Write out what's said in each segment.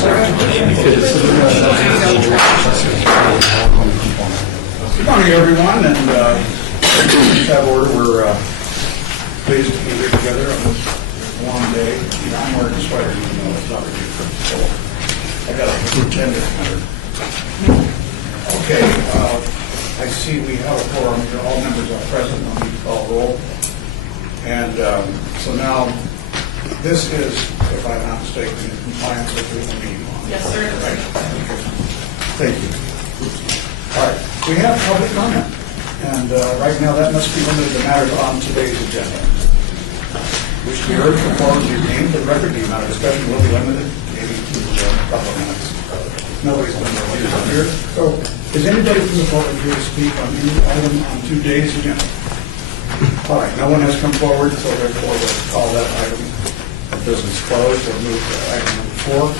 Good morning, everyone, and that order, we're pleased to be here together on this warm day. I'm wearing a sweater, even though it's not really cold. I got a pretend it's winter. Okay, I see we have a quorum here. All members are present. I'll need to call roll. And so now, this is, if I'm not mistaken, in compliance with the meeting law. Yes, sir. Right. Thank you. All right. We have public comment, and right now that must be limited to matters on today's agenda. Which we heard from forward to name the record. The amount of discussion will be limited, maybe to a couple of minutes. Nobody's going to be here. So, is anybody from the public here to speak on any item on today's agenda? All right, no one has come forward, so therefore we'll call that item of business closed. We'll move to item number 4.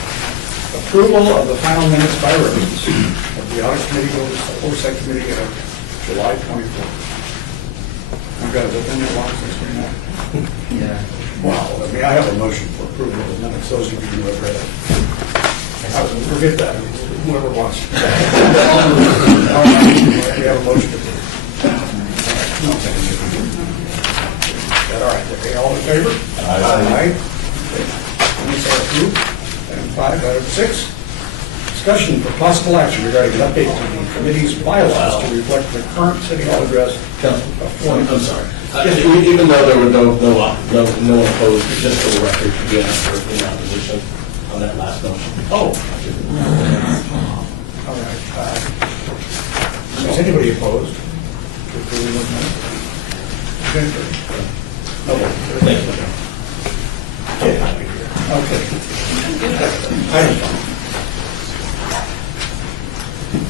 Approval of the final minutes by reference of the Audit Committee, Oversight Committee of July 24th. I've got it within that long since we met. Yeah. Wow, I mean, I have a motion for approval of the minutes. Those of you who have read it. Forget that. Whoever wants. All right, we have a motion to approve. No, all right, okay, all in favor? Aye. Minutes are approved. Item 5, item 6. Discussion for possible action regarding an update to the committee's bylaws to reflect the current city hall address. I'm sorry. Even though there were no opposed, just for the record, you asked for in opposition on that last motion. Oh. All right. Is anybody opposed? Thank you. Okay.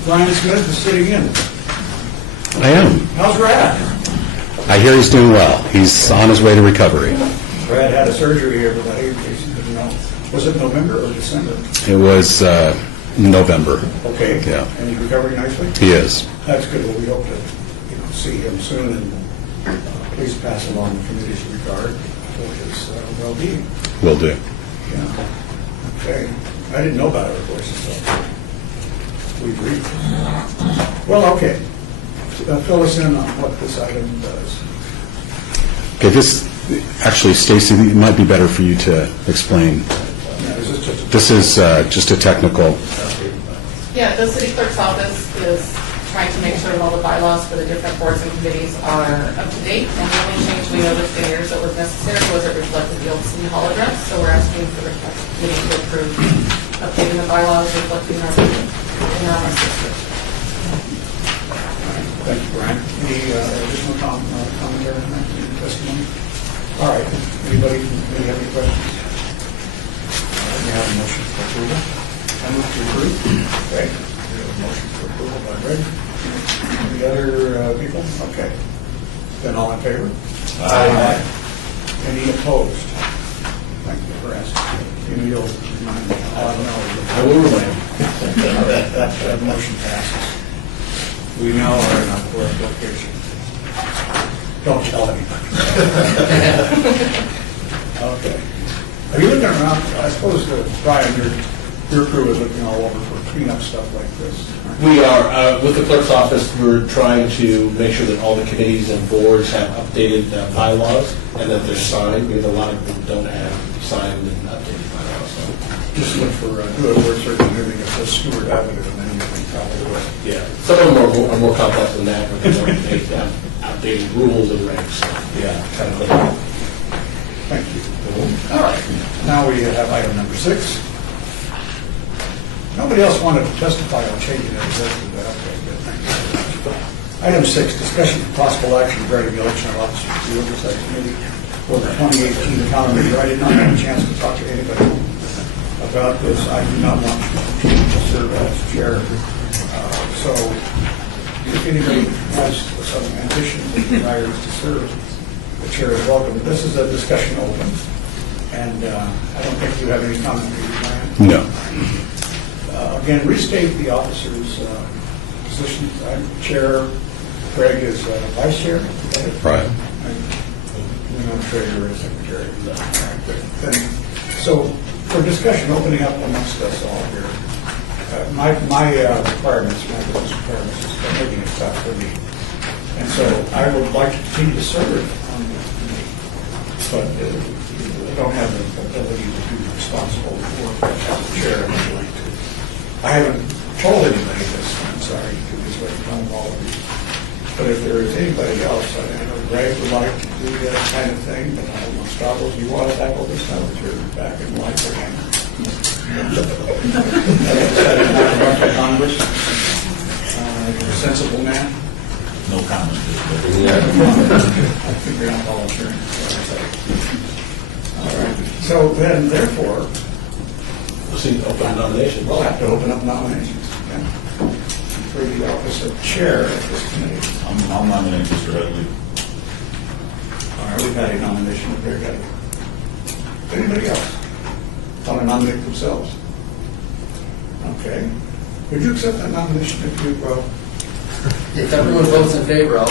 Brian Smith is sitting in. I am. How's Brad? I hear he's doing well. He's on his way to recovery. Brad had a surgery here, but I didn't know. Was it November or December? It was November. Okay. Yeah. And he's recovering nicely? He is. That's good. Well, we hope to see him soon, and please pass along the committee's regard for his well-being. Will do. Yeah. Okay. I didn't know about it, of course, so we agreed. Well, okay. Fill us in on what this item does. Okay, this, actually, Stacy, it might be better for you to explain. Yeah, is this just This is just a technical. Yeah, the city clerk's office is trying to make sure that all the bylaws for the different boards and committees are up to date. And the only change we noticed in years that was necessary was it reflected the old city hall address. So we're asking for the committee to approve updating the bylaws reflecting our system. Thank you, Brian. Any additional commentary on that? Any testimony? All right. Anybody have any questions? We have a motion for approval. I move to approve. Okay. We have a motion for approval by Greg. Any other people? Okay. Then all in favor? Aye. Any opposed? Thank you for asking. You'll remind me. I will remind you. That motion passes. We now are in our correct location. Don't tell anybody. Okay. Are you looking around? I suppose, Brian, your crew is looking all over for cleanup stuff like this. We are, with the clerk's office, we're trying to make sure that all the committees and boards have updated bylaws and that they're signed, because a lot of them don't have signed and updated bylaws. So. Just look for good word search and everything. It says Stewart Avenue, and then you can probably do it. Yeah, some of them are more complex than that, but they have outdated rules and regs. So. Yeah, kind of. Thank you. All right. Now we have item number 6. Nobody else wanted to testify on changing it. Okay, good. Thank you. Item 6, discussion of possible action regarding the election of officers to the Oversight Committee for the 2018 calendar year. I did not have a chance to talk to anybody about this. I do not want to serve as chair. So if anybody has some ambition and desires to serve, the chair is welcome. This is a discussion open, and I don't think you have any comment, Brian. No. Again, restate the officer's position. I'm chair. Craig is vice chair. Right. I'm treasurer and secretary. So for discussion, opening up amongst us all here. My requirements, my business requirements is making it tough for me. And so I would like to continue to serve on the committee, but I don't have the ability to be responsible for as a chair. I haven't told anybody this, I'm sorry, because I've done all of you. But if there is anybody else, I know Greg would like to do that kind of thing, but I don't know, Stavros, you want to tackle this now that you're back in life again? Congress, you're a sensible man. No comment. I think you're not volunteering. All right. So then, therefore, See, open nomination. we'll have to open up nominations again for the office of chair of this committee. I'll nominate Mr. Headley. All right, we've had a nomination of Greg Eddy. Anybody else want to nominate themselves? Okay. Would you accept that nomination if you, If everyone votes in favor, I'll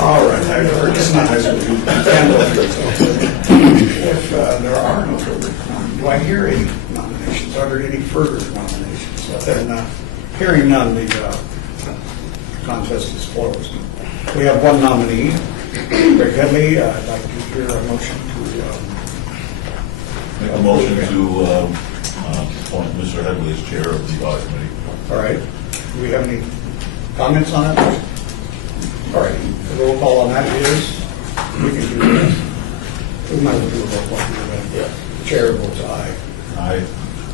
all right, it's not high school. You can vote for yourself. If there are no further, do I hear any nominations? Are there any further nominations? Then, hearing none, the contest is closed. We have one nominee, Greg Headley. I'd like to hear a motion to Make a motion to appoint Mr. Headley as chair of the audit committee. all right. Do we have any comments on it? All right. The roll call on that is, we can do this. We might as well do a roll call. Yeah. Chair votes aye. Aye.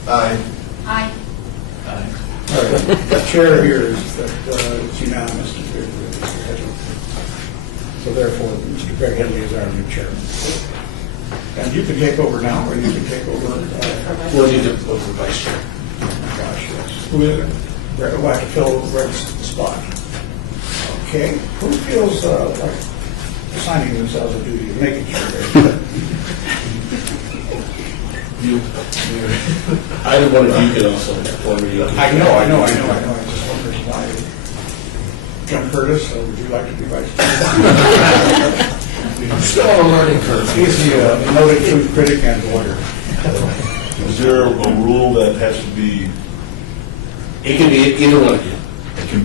Aye. Aye. All right. The chair here is that it's unanimous to favor Mr. Headley. So therefore, Mr. Greg Headley is our new chairman. And you can take over now, or you can take over. We'll need to vote for vice chair. Gosh, yes. Who is it? Greg, we'll have to fill Greg's spot. Okay. Who feels like assigning themselves a duty of making sure they're Either one of you could also appoint me. I know. I just wondered why. John Curtis, would you like to be vice chair? Still on a learning curve. He's the noted food critic and lawyer. Is there a rule that has to be, It can be either one of you.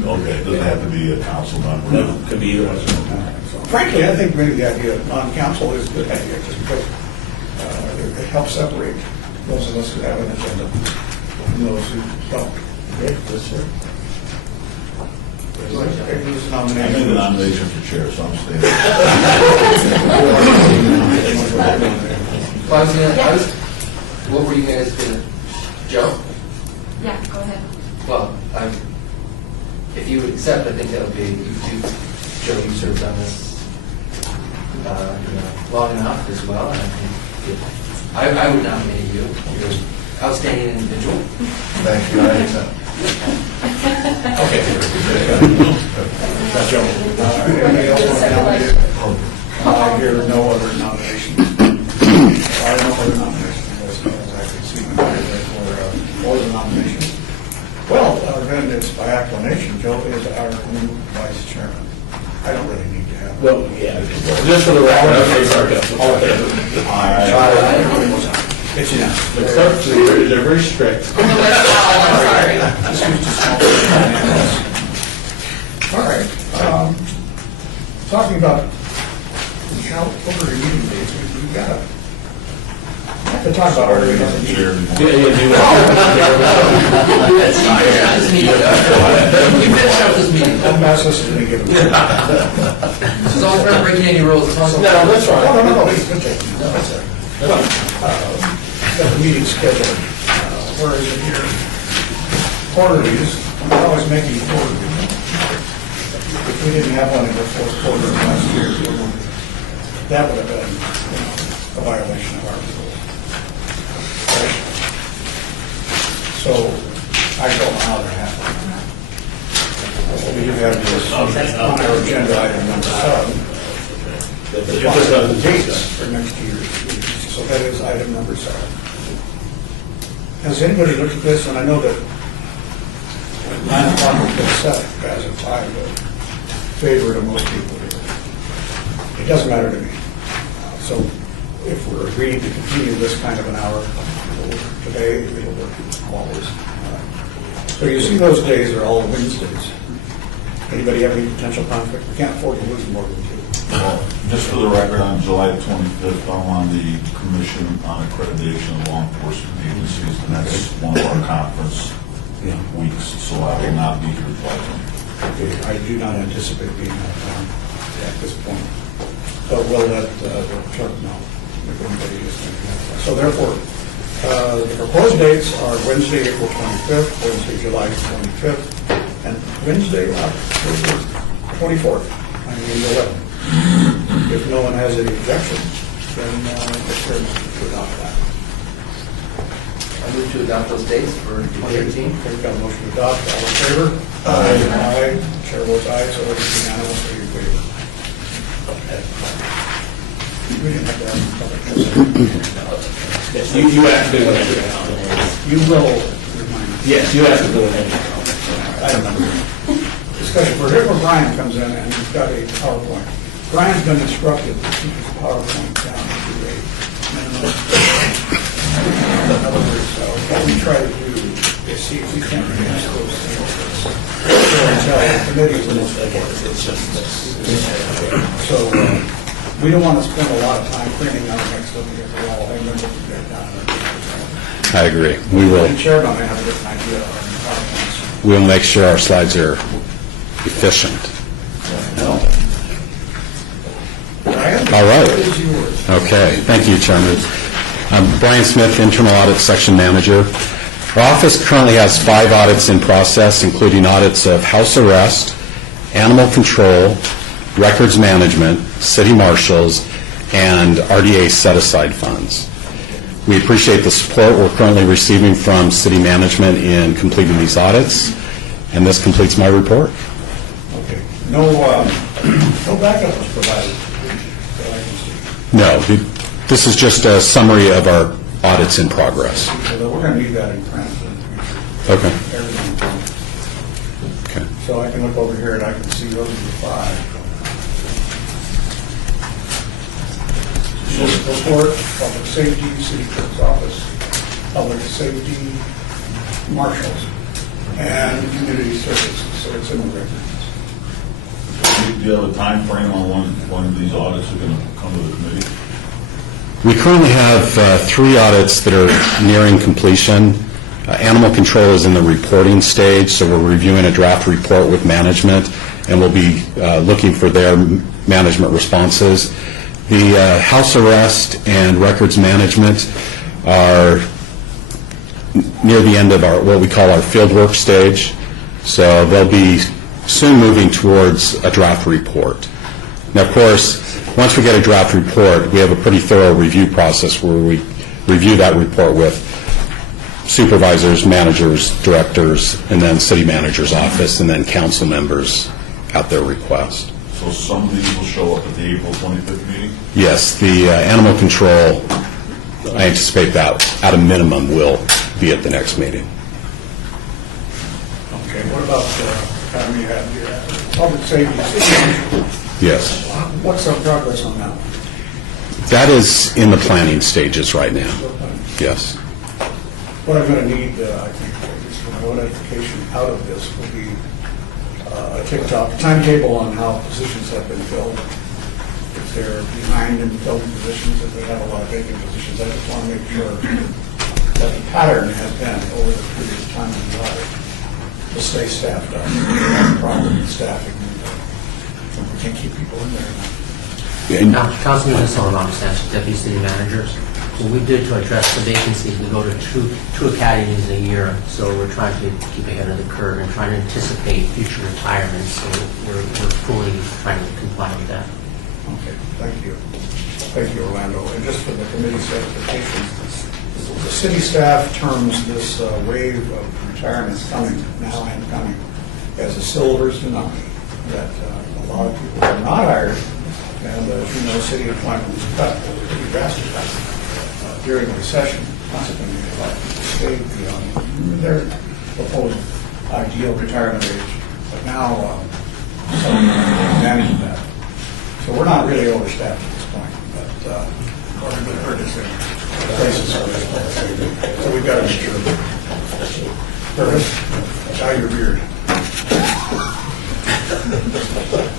okay, it doesn't have to be a council member? No, it could be either one of you. Frankly, I think maybe the idea of non-council is a good idea, just because it helps separate those of us who have an agenda from those who don't. Okay, yes, sir. I made the nomination for chair, so I'm staying. What were you guys gonna, Joe? Yeah, go ahead. Well, if you would accept, I think that would be, Joe, you served on this, long enough as well, and I think, I would nominate you. You're an outstanding individual. Thank you, I accept. Okay. Joe. Anybody else want to nominate? I hear no other nominations. I have no other nominations, as I can see, therefore, all the nominations. Well, then it's by acclamation, Joe is our new vice chairman. I don't really need to have. Well, yeah, just for the record, all in favor. It's unanimous. The clerks, they're very strict. Sorry. This was just small. All right. Talking about how over the meeting days, we've got to have to talk about our Chair meeting. anymore. Yeah, do This meeting, you finished up this meeting. Don't mess us with any given. This is all about breaking any rules. No, that's fine. No, he's good taking. Well, got the meeting scheduled. Where is it here? Quarterlies. We're always making quarterlies. If we didn't have one in the fourth quarter of last year, that would have been, a violation of our rules. Right? So, I don't know how that happened. We do have this on our agenda item number 7. The dates for next year's meetings. So that is item number 7. Has anybody looked at this? And I know that 9 o'clock has been set as a time to favor to most people here. It doesn't matter to me. So if we're agreed to continue this kind of an hour today, it'll work always. So you see those days are all Wednesdays. Anybody have any potential conflict? We can't afford to lose more than 2. Well, just for the record, on July 25th, I'm on the Commission on Accreditation of Law Enforcement Agencies, and that's one of our conference weeks, so I will not be here July 25th. Okay, I do not anticipate being out of town at this point. But we'll let the clerk know if anybody is going to be out of town. So therefore, the proposed dates are Wednesday, April 25th, Wednesday, July 25th, and Wednesday, October 24th, I mean the 11th. If no one has any objections, then it's fair to adopt that. I move to adopt those dates for 2018. Okay, we've got a motion to adopt. All in favor? Aye. Chair votes aye, so it's unanimous in favor. We didn't have to have a public comment. Yes, you have to do it. You will remind me. Yes, you have to do it. I don't know. Discussion, for here where Brian comes in and he's got a PowerPoint. Brian's been instructed to keep his PowerPoint down to a minimum. In other words, what we try to do is see if we can advance those things. Until the committee is the most important. So we don't want to spend a lot of time printing out next to the wall and then looking back down. I agree. We will. The chairman may have a different idea on PowerPoints. We'll make sure our slides are efficient. Brian? All right. What is yours? Okay, thank you, Chairman. I'm Brian Smith, Internal Audit Section Manager. Our office currently has 5 audits in process, including audits of house arrest, animal control, records management, city marshals, and RDA set-aside funds. We appreciate the support we're currently receiving from city management in completing these audits, and this completes my report. Okay. No backup was provided. that I can see. No, this is just a summary of our audits in progress. So we're going to need that in print. Okay. Everything in print. Okay. So I can look over here and I can see those are the 5. Municipal court, public safety, city clerk's office, public safety, marshals, and community services. So it's in the records. Do you have a time frame on when these audits are going to come to the committee? We currently have 3 audits that are nearing completion. Animal control is in the reporting stage, so we're reviewing a draft report with management, and we'll be looking for their management responses. The house arrest and records management are near the end of our what we call our fieldwork stage, so they'll be soon moving towards a draft report. Now, of course, once we get a draft report, we have a pretty thorough review process where we review that report with supervisors, managers, directors, and then city manager's office, and then council members at their request. So some of these will show up at the April 25th meeting? Yes, the animal control, I anticipate that at a minimum will be at the next meeting. Okay, what about, we have here, public safety, city Yes. marshal. What's our progress on that one? That is in the planning stages right now. Yes. What I'm going to need, I think, is for my own edification out of this will be a timetable on how positions have been filled. If they're behind in filling positions, if they have a lot of vacant positions, I just want to make sure that the pattern has been over the period of time in the audit to stay staffed up. Problem with staffing. We can't keep people in there. Councilman Nisson, Robert Sanchez, Deputy City Managers. What we did to address the vacancies, we go to two academies a year, so we're trying to keep ahead of the curve and trying to anticipate future retirements, so we're fully trying to comply with that. Okay, thank you. Thank you, Orlando. And just for the committee's certification, the city staff terms this wave of retirements coming, now and coming, as a silver tsunami, that a lot of people are not hired, and as you know, city employment was cut, pretty drastic during the recession. Consequently, a lot of people stayed beyond their proposed ideal retirement age, but now some are managing that. So we're not really overstaffed at this point, but according to her decision. Places are this. So we've got to make sure. Curtis, tie your beard.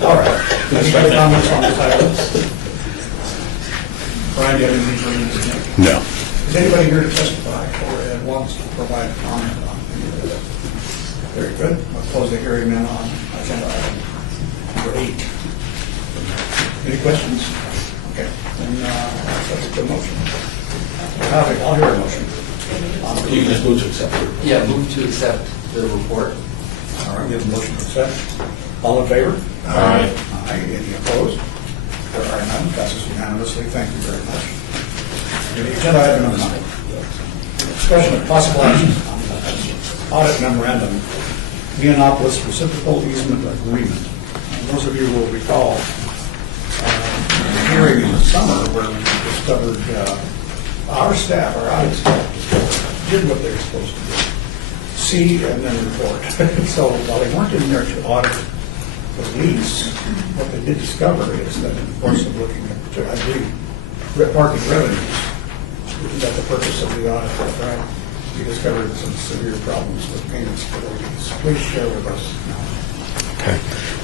All right. Any other comments on the title? Brian, do you have anything for you to make? No. Is anybody here to testify or wants to provide comment on any of this? Very good. I'll close the hearing then on agenda item number 8. Any questions? Okay. Then that's a good motion. I'll hear a motion. You can just move to accept it. Yeah, move to accept the report. All right, we have a motion to accept. All in favor? Aye. Aye. Any opposed? There are none. Passes unanimously. Thank you very much. Agenda item number 9. Discussion of possible action on audit memorandum, Neonopolis reciprocal easement agreement. And those of you will recall the hearing in the summer where we discovered our staff, our audit staff, did what they were supposed to do. See and then report. So while they weren't in there to audit the lease, what they did discover is that in the course of looking at, I believe, parking revenues, isn't that the purpose of the audit, right? We discovered some severe problems with payments for the lease. Please share with us now. Okay.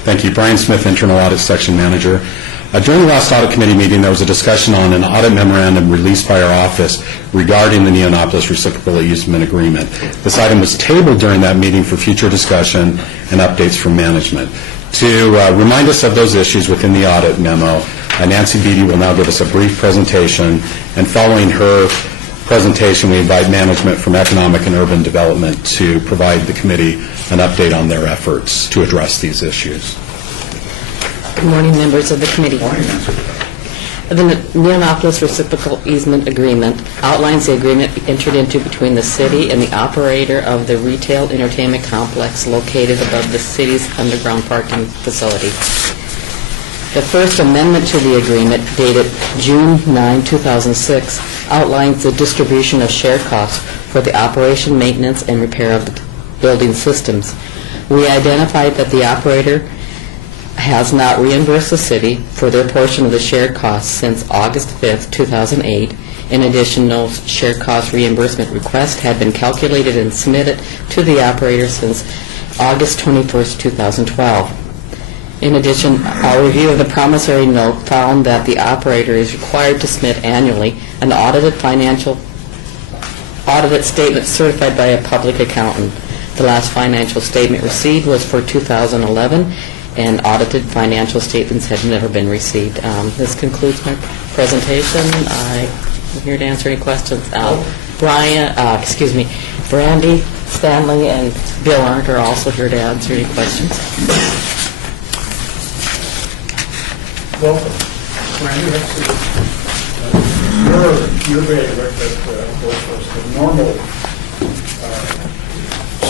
Thank you. Brian Smith, Internal Audit Section Manager. During the last audit committee meeting, there was a discussion on an audit memorandum released by our office regarding the Neonopolis reciprocal easement agreement. This item was tabled during that meeting for future discussion and updates from management. To remind us of those issues within the audit memo, Nancy Beatty will now give us a brief presentation, and following her presentation, we invite management from Economic and Urban Development to provide the committee an update on their efforts to address these issues. Good morning, members of the committee. Morning, Nancy. The Neonopolis Reciprocal Easement Agreement outlines the agreement entered into between the city and the operator of the retail entertainment complex located above the city's underground parking facility. The first amendment to the agreement, dated June 9, 2006, outlines the distribution of shared costs for the operation, maintenance, and repair of the building systems. We identified that the operator has not reimbursed the city for their portion of the shared costs since August 5, 2008. In addition, no shared cost reimbursement request had been calculated and submitted to the operator since August 21, 2012. In addition, our review of the promissory note found that the operator is required to submit annually an audited statement certified by a public accountant. The last financial statement received was for 2011, and audited financial statements had never been received. This concludes my presentation. I'm here to answer any questions. Brandy, Stanley, and Bill Arndt are also here to answer any questions. Welcome. Randy, your bailiwick that was the normal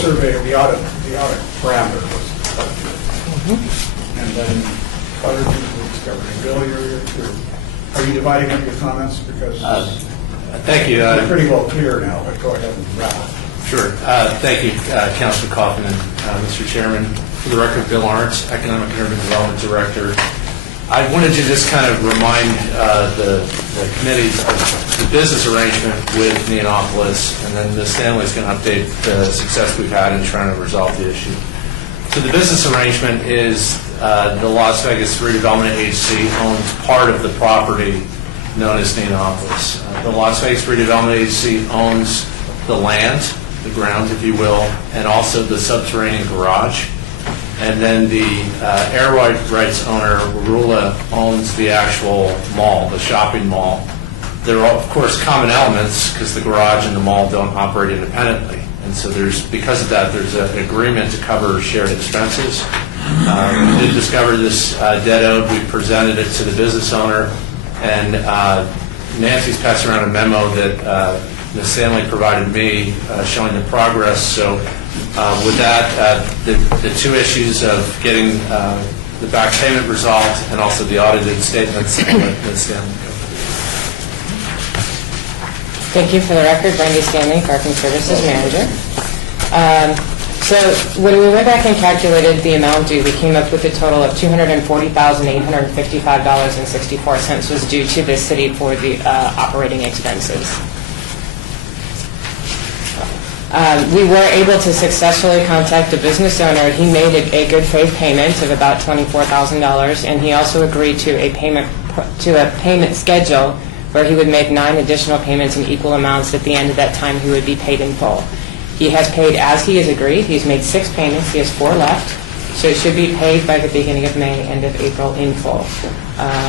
survey of the audit parameter was and then other things were discovered. Bill, are you dividing up your comments? Because thank you. They're pretty well clear now, but go ahead and wrap. Sure. Thank you, Councilor Kaufman and Mr. Chairman. For the record, Bill Arndt, Economic and Urban Development Director. I wanted to just kind of remind the committee of the business arrangement with Neonopolis, and then Ms. Stanley is going to update the success we've had in trying to resolve the issue. So the business arrangement is the Las Vegas Redevelopment Agency owns part of the property known as Neonopolis. The Las Vegas Redevelopment Agency owns the land, the ground, if you will, and also the subterranean garage. And then the air rights owner, Rula, owns the actual mall, the shopping mall. There are, of course, common elements because the garage and the mall don't operate independently. And so because of that, there's an agreement to cover shared expenses. We did discover this debt owed. We presented it to the business owner. And Nancy's passed around a memo that Ms. Stanley provided me showing the progress. So with that, the two issues of getting the back payment resolved and also the audited statements, I'll let Ms. Stanley go. Thank you. For the record, Brandy Stanley, Parking Services Manager. So when we went back and calculated the amount due, we came up with a total of $240,855.64 was due to the city for the operating expenses. We were able to successfully contact the business owner. He made a good faith payment of about $24,000, and he also agreed to a payment schedule where he would make 9 additional payments in equal amounts. At the end of that time, he would be paid in full. He has paid as he has agreed. He's made 6 payments. He has 4 left. So it should be paid by the beginning of May, end of April in full.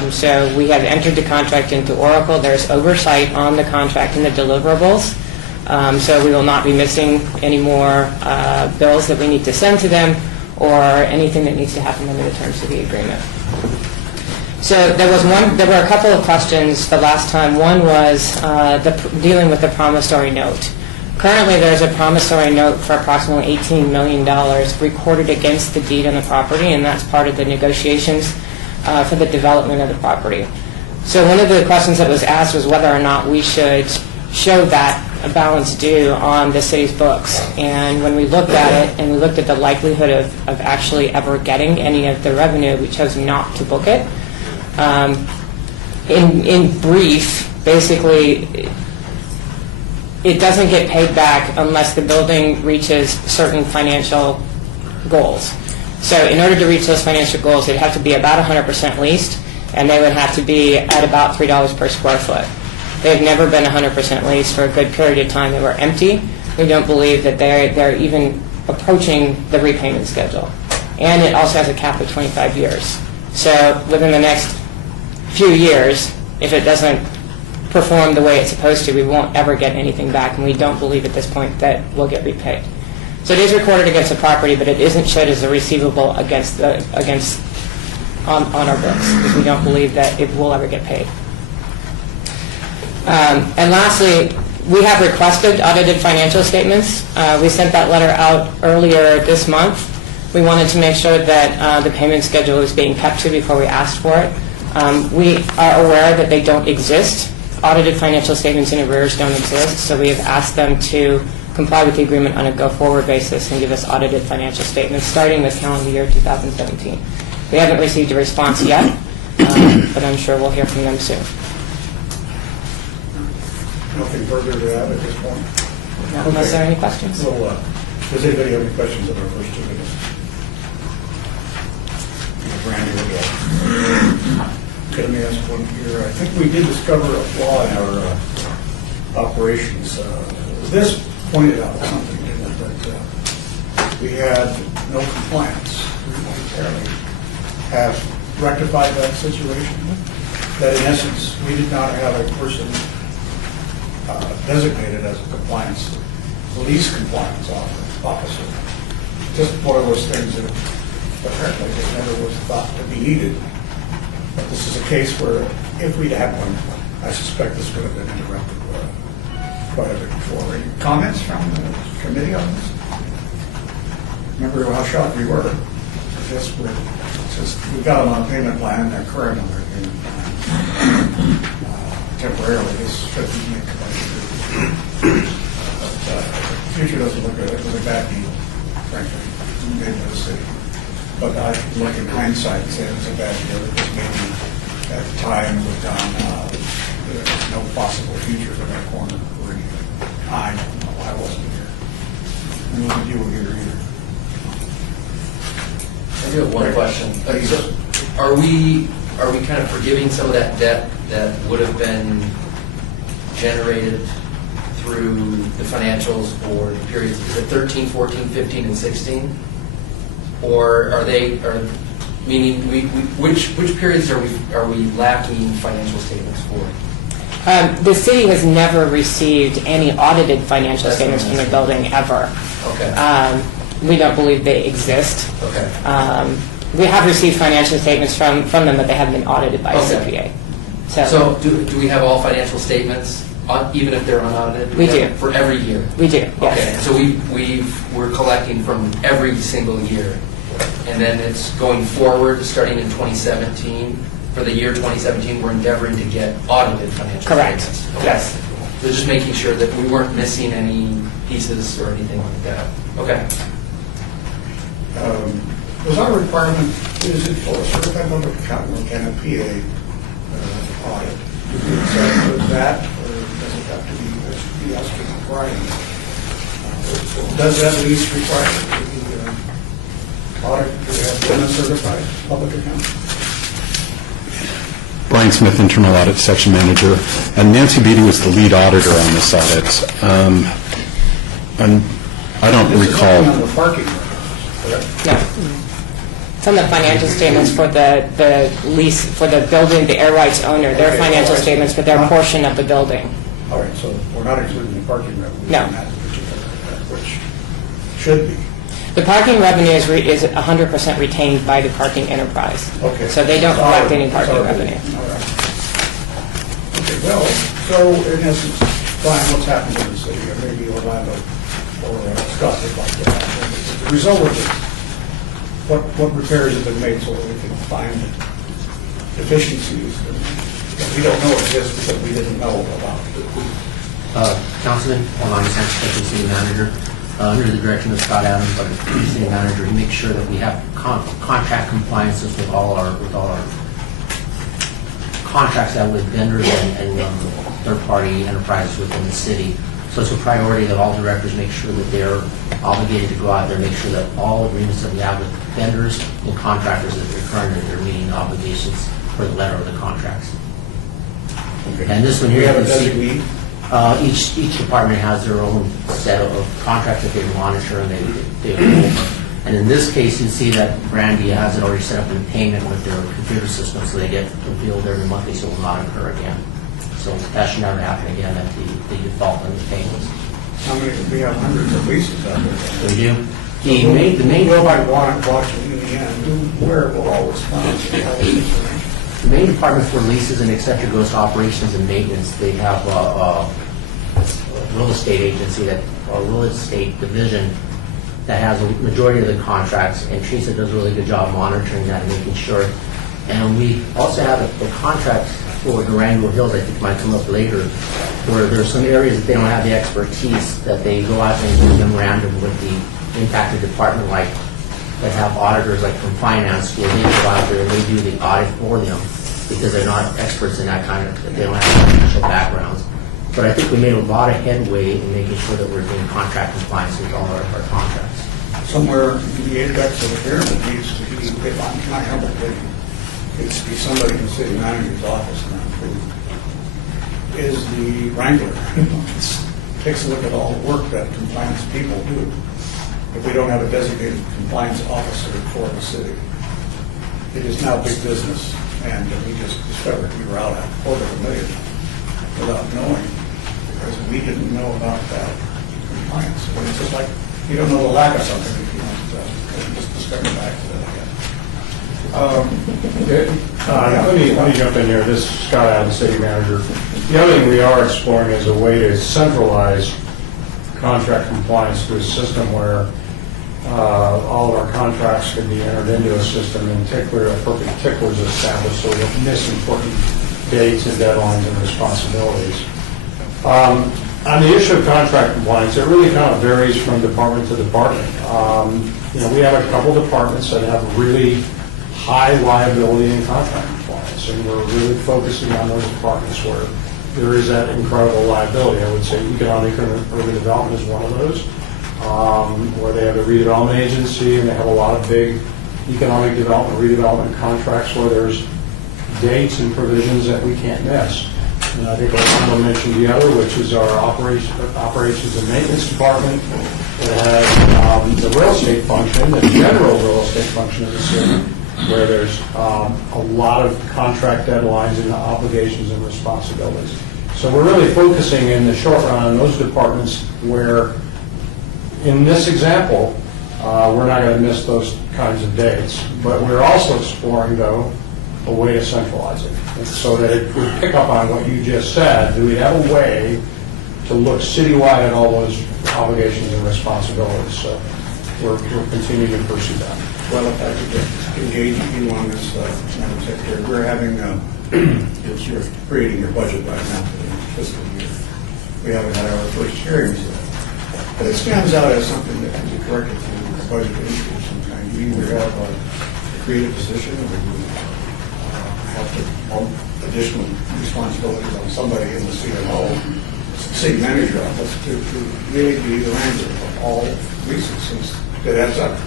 So we have entered the contract into Oracle. There's oversight on the contract and the deliverables. So we will not be missing any more bills that we need to send to them or anything that needs to happen under the terms of the agreement. So there were a couple of questions the last time. One was dealing with the promissory note. Currently, there's a promissory note for approximately $18 million recorded against the deed on the property, and that's part of the negotiations for the development of the property. So one of the questions that was asked was whether or not we should show that a balance due on the city's books. And when we looked at it and we looked at the likelihood of actually ever getting any of the revenue, we chose not to book it. In brief, basically, it doesn't get paid back unless the building reaches certain financial goals. So in order to reach those financial goals, it'd have to be about 100% leased, and they would have to be at about $3 per square foot. They've never been 100% leased for a good period of time. They were empty. We don't believe that they're even approaching the repayment schedule. And it also has a cap of 25 years. So within the next few years, if it doesn't perform the way it's supposed to, we won't ever get anything back, and we don't believe at this point that we'll get repaid. So it is recorded against the property, but it isn't showed as a receivable on our books, because we don't believe that it will ever get paid. And lastly, we have requested audited financial statements. We sent that letter out earlier this month. We wanted to make sure that the payment schedule is being kept to before we asked for it. We are aware that they don't exist. Audited financial statements in arrears don't exist, so we have asked them to comply with the agreement on a go-forward basis and give us audited financial statements starting this calendar year 2017. We haven't received a response yet, but I'm sure we'll hear from them soon. Nothing further to add at this point? Now, unless there are any questions. So, does anybody have any questions of our first 2 minutes? Randy will go. Okay, let me ask one here. I think we did discover a flaw in our operations. This pointed out something, didn't it, that we had no compliance. We apparently have rectified that situation. That in essence, we did not have a person designated as a police compliance officer. Just one of those things that apparently it never was thought to be needed. But this is a case where if we'd had one, I suspect this would have been interrupted quite a bit before. Any comments from the committee on this? Remember how shocked we were. We got them on a payment plan, they're current on their payment plan. Temporarily, this should be made the future doesn't look good. It was a bad deal, frankly, made by the city. But I look in hindsight and say it was a bad deal because maybe at the time we've done, there was no possible future for that corner or anything. I don't know. I wasn't here. And wasn't you were here either. I do have one question. So are we kind of forgiving some of that debt that would have been generated through the financials for the periods, is it 13, 14, 15, and 16? Or meaning which periods are we lacking financial statements for? The city has never received any audited financial statements from the building ever. Okay. We don't believe they exist. Okay. We have received financial statements from them, but they haven't been audited by a CPA. So do we have all financial statements, even if they're unaudited? We do. For every year? We do, yes. Okay, so we're collecting from every single year. And then it's going forward, starting in 2017. For the year 2017, we're endeavoring to get audited financial Correct. statements. Okay. Yes. So just making sure that we weren't missing any pieces or anything like that. Okay. Was our requirement, is it for a certified public accountant, or can it be a audit? Do we accept with that, or does it have to be us requiring? Does that lease require the audit to have been a certified public accountant? Brian Smith, Internal Audit Section Manager, and Nancy Beatty was the lead auditor on this audit. And I don't This is recall. only on the parking records, correct? No. It's on the financial statements for the lease, for the building, the air rights owner, their Okay, financial all right. statements for their portion of the building. All right, so we're not including the parking revenue No. in that particular, which should be. The parking revenue is 100% retained by the parking enterprise. Okay. So they don't collect any parking All right. revenue. All right. Okay, well, so in essence, Brian, what's happened in the city, or maybe Orlando, or Scott would like to have, the result of it, what repairs have been made so that we can find deficiencies that we don't know exist because we didn't know about? Councilman, Alani Sanchez, Deputy City Manager, under the direction of Scott Adams, our Deputy City Manager, he makes sure that we have contract compliances with all our contracts that with vendors and third-party enterprises within the city. So it's a priority that all directors make sure that they're obligated to go out there and make sure that all agreements that we have with vendors and contractors that they're current and they're meeting the obligations for the letter of the contracts. And this one here, We have a you can see- designee. Each department has their own set of contracts that they monitor and they go over. And in this case, you see that Brandy has it already set up in payment with their computer system, so they get billed every monthly, so it will not occur again. So that should never happen again, that the default on the payments. How many, we have hundreds of leases out there. So we do. The main Who might want to watch it in the end, where will all this come, all this information? The main department for leases and et cetera goes to operations and maintenance. They have a real estate agency, a real estate division that has a majority of the contracts, and Teresa does a really good job monitoring that and making sure. And we also have the contract for Durango Hills, I think might come up later, where there's some areas that they don't have the expertise, that they go out and do a memorandum with the impacted department, like that have auditors like from finance, where they go out there and they do the audit for them, because they're not experts in that kind of, they don't have financial backgrounds. But I think we made a lot of headway in making sure that we're in contract compliance with all our contracts. Somewhere in the apex of the pyramid needs to be, if I'm not humble, it needs to be somebody in the city manager's office now who is the wrangler. Takes a look at all the work that compliance people do. If we don't have a designated compliance officer for the city, it is now big business, and we just discovered we were out at $250,000 without knowing, because we didn't know about that compliance. But it's just like, you don't know the lack of something if you don't just discover back to that again. Let me jump in here. This is Scott Adams, City Manager. The other thing we are exploring is a way to centralize contract compliance to a system where all of our contracts could be entered into a system, and appropriate ticklers established so we don't miss important dates and deadlines and responsibilities. On the issue of contract compliance, it really kind of varies from department to department. We have a couple departments that have really high liability in contract compliance, and we're really focusing on those departments where there is that incredible liability. I would say economic and urban development is one of those, where they have a redevelopment agency and they have a lot of big economic development, redevelopment contracts where there's dates and provisions that we can't miss. And I think Orlando mentioned the other, which is our operations and maintenance department that has the real estate function, the general real estate function of the city, where there's a lot of contract deadlines and obligations and responsibilities. So we're really focusing in the short run on those departments where, in this example, we're not going to miss those kinds of dates. But we're also exploring, though, a way to centralize it, so that it would pick up on what you just said. Do we have a way to look citywide at all those obligations and responsibilities? So we're continuing to pursue that. Well, if I could engage you on this, Madam Secretary, we're having, you're creating your budget right now for the fiscal year. We haven't had our first hearings yet. But it stands out as something that can be corrected through budget issue sometimes. You either have a creative position or you have to bump additional responsibilities on somebody in the city manager office to really be the manager of all reasons. It adds up.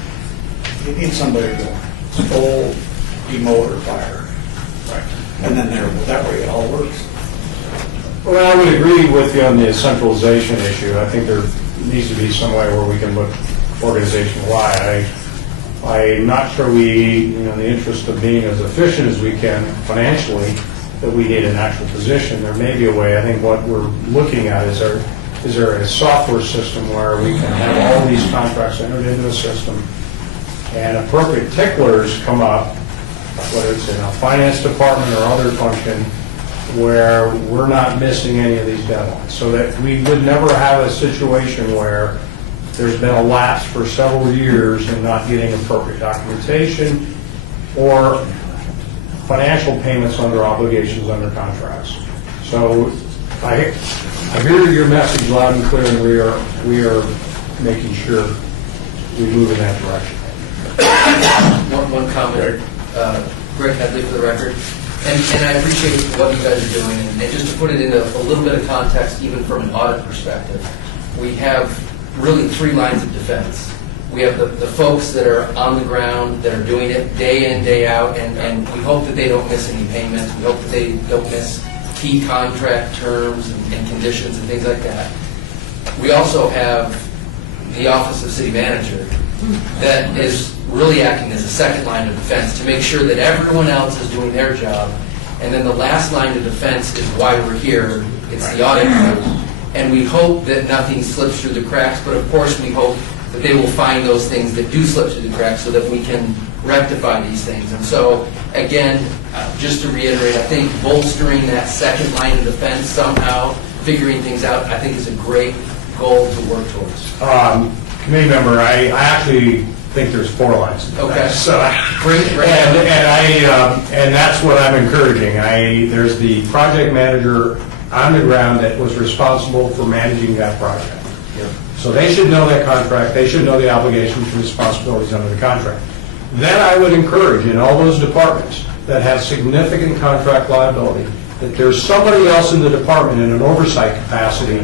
You need somebody to stole, demote, or fire. And then that way it all works. Well, I would agree with you on the centralization issue. I think there needs to be some way where we can look organization-wide. I'm not sure we, in the interest of being as efficient as we can financially, that we need an actual position. There may be a way. I think what we're looking at is there a software system where we can have all these contracts entered into the system and appropriate ticklers come up, whether it's in a finance department or other function, where we're not missing any of these deadlines, so that we would never have a situation where there's been a lapse for several years in not getting appropriate documentation or financial payments under obligations under contracts. So I hear your message loud and clear, and we are making sure we move in that direction. One comment, Greg Headley for the record, and I appreciate what you guys are doing, and just to put it into a little bit of context, even from an audit perspective, we have really 3 lines of defense. We have the folks that are on the ground, that are doing it day in, day out, and we hope that they don't miss any payments. We hope that they don't miss key contract terms and conditions and things like that. We also have the Office of City Manager that is really acting as a second line of defense to make sure that everyone else is doing their job. And then the last line of defense is why we're here. It's the audit group. And we hope that nothing slips through the cracks, but of course we hope that they will find those things that do slip through the cracks so that we can rectify these things. And so, again, just to reiterate, I think bolstering that second line of defense somehow, figuring things out, I think is a great goal to work towards. Committee member, I actually think there's 4 lines. Okay. So, Great. and that's what I'm encouraging. There's the project manager on the ground that was responsible for managing that project. Yep. So they should know that contract, they should know the obligations and responsibilities under the contract. Then I would encourage in all those departments that have significant contract liability, that there's somebody else in the department in an oversight capacity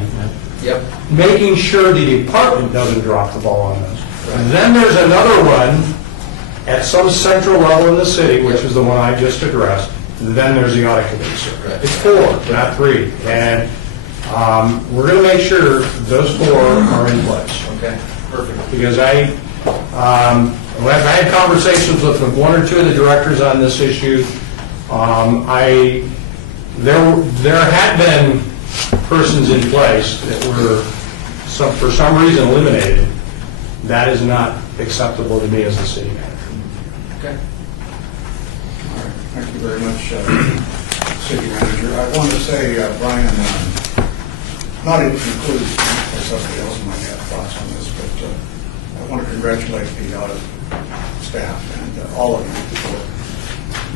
Yep. making sure the department doesn't drop the ball on those. And then there's another one at some central level in the city, which is the one I just addressed. Then there's the audit committee, sir. Right. It's 4, not 3. And we're going to make sure those 4 are in place. Okay, perfect. Because I've had conversations with 1 or 2 of the directors on this issue. There had been persons in place that were, for some reason, eliminated. That is not acceptable to me as the city manager. Okay. All right, thank you very much, City Manager. I want to say, Brian, not in conclusion, because somebody else might have thoughts on this, but I want to congratulate the audit staff and all of you for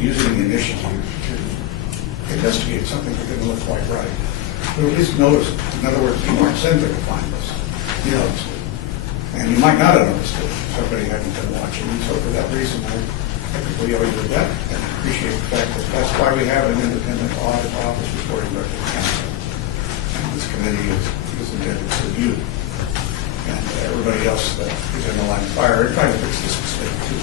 using the initiative to investigate something that didn't look quite right. But at least notice it. In other words, you weren't sent there to find us. You noticed it. And you might not have noticed it if somebody hadn't been watching. And so for that reason, I think we owe you that and appreciate the fact that that's why we have an independent audit office reporting back to the council. And this committee is intended to review. And everybody else that is in the line of fire, and trying to fix this mistake too.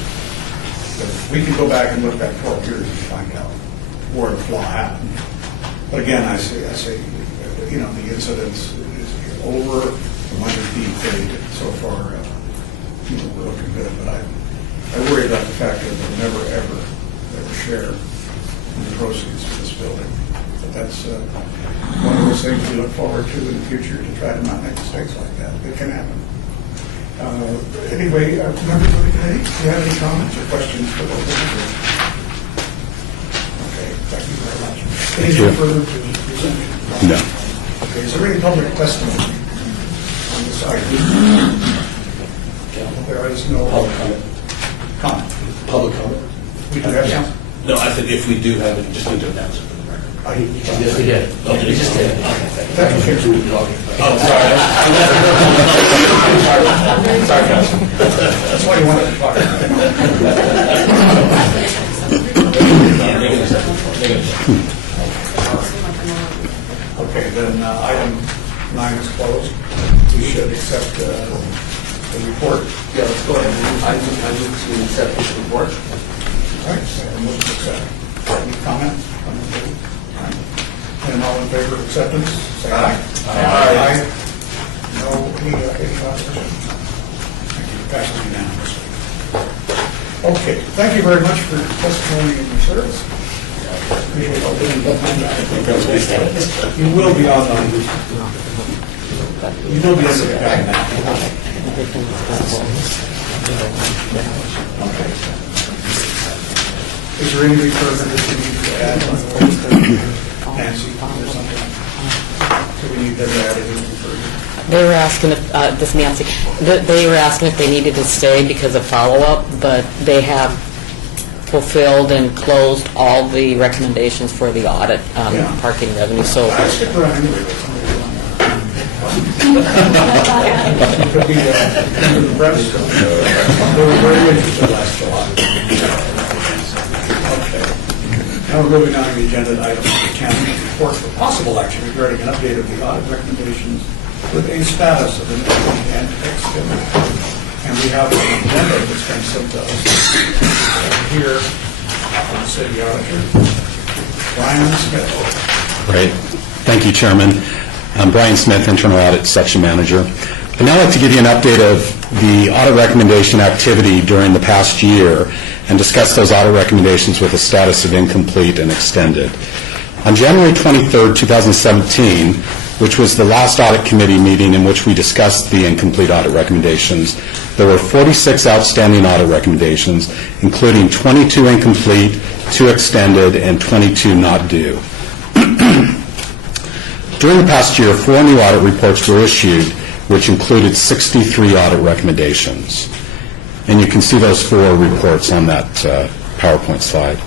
Because we can go back and look back 12 years and find out where the flaw happened. But again, I say, the incidence is over the money being paid so far. We're looking good, but I worry about the fact that we'll never ever share in the proceeds of this building. But that's one of those things we look forward to in the future to try to not make mistakes like that. It can happen. Anyway, members of the committee, do you have any comments or questions for those members? Okay, thank you very much. Anything further to present? No. Okay, is there any public testimony on this item? There is no public comment. Public comment? We do have some. No, I think if we do have it, you just need to announce it for the record. Yes, we did. Okay. We just did. Thank you. Oh, sorry. Sorry, Councilman. That's why you wanted to talk. Okay, then item 9 is closed. We should accept the report. Yeah, let's go ahead. I move to accept this report. All right, so I move to accept. Any comments? All right. And all in favor of acceptance, say aye. Aye. No, any opposition? Thank you, passes unanimously. Okay, thank you very much for your testimony and your service. Appreciate all the behind that. You will be on, you will be under the guy now. Okay. Is there anything further that you need to add? Nancy, or something? Do we need to add anything further? They were asking if, this Nancy, they were asking if they needed to stay because of follow-up, but they have fulfilled and closed all the recommendations for the audit on Yeah. parking revenue, so I stick around anyway with somebody on could be the press. They were very interested last July. Okay. Now we're moving on to the agenda item number 10, report for possible action regarding an update of the audit recommendations with a status of an and extended. And we have an agenda that's been sent to us here from the city auditor, Brian Smith. Great. Thank you, Chairman. I'm Brian Smith, Internal Audit Section Manager. I'd now like to give you an update of the audit recommendation activity during the past year and discuss those audit recommendations with a status of incomplete and extended. On January 23rd, 2017, which was the last audit committee meeting in which we discussed the incomplete audit recommendations, there were 46 outstanding audit recommendations, including 22 incomplete, 2 extended, and 22 not due. During the past year, 4 new audit reports were issued, which included 63 audit recommendations. And you can see those 4 reports on that PowerPoint slide.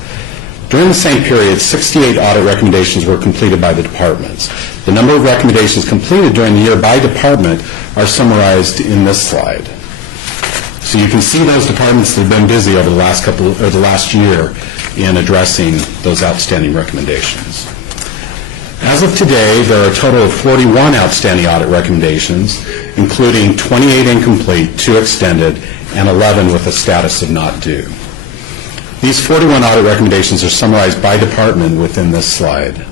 During the same period, 68 audit recommendations were completed by the departments. The number of recommendations completed during the year by department are summarized in this slide. So you can see those departments that have been busy over the last year in addressing those outstanding recommendations. As of today, there are a total of 41 outstanding audit recommendations, including 28 incomplete, 2 extended, and 11 with a status of not due. These 41 audit recommendations are summarized by department within this slide.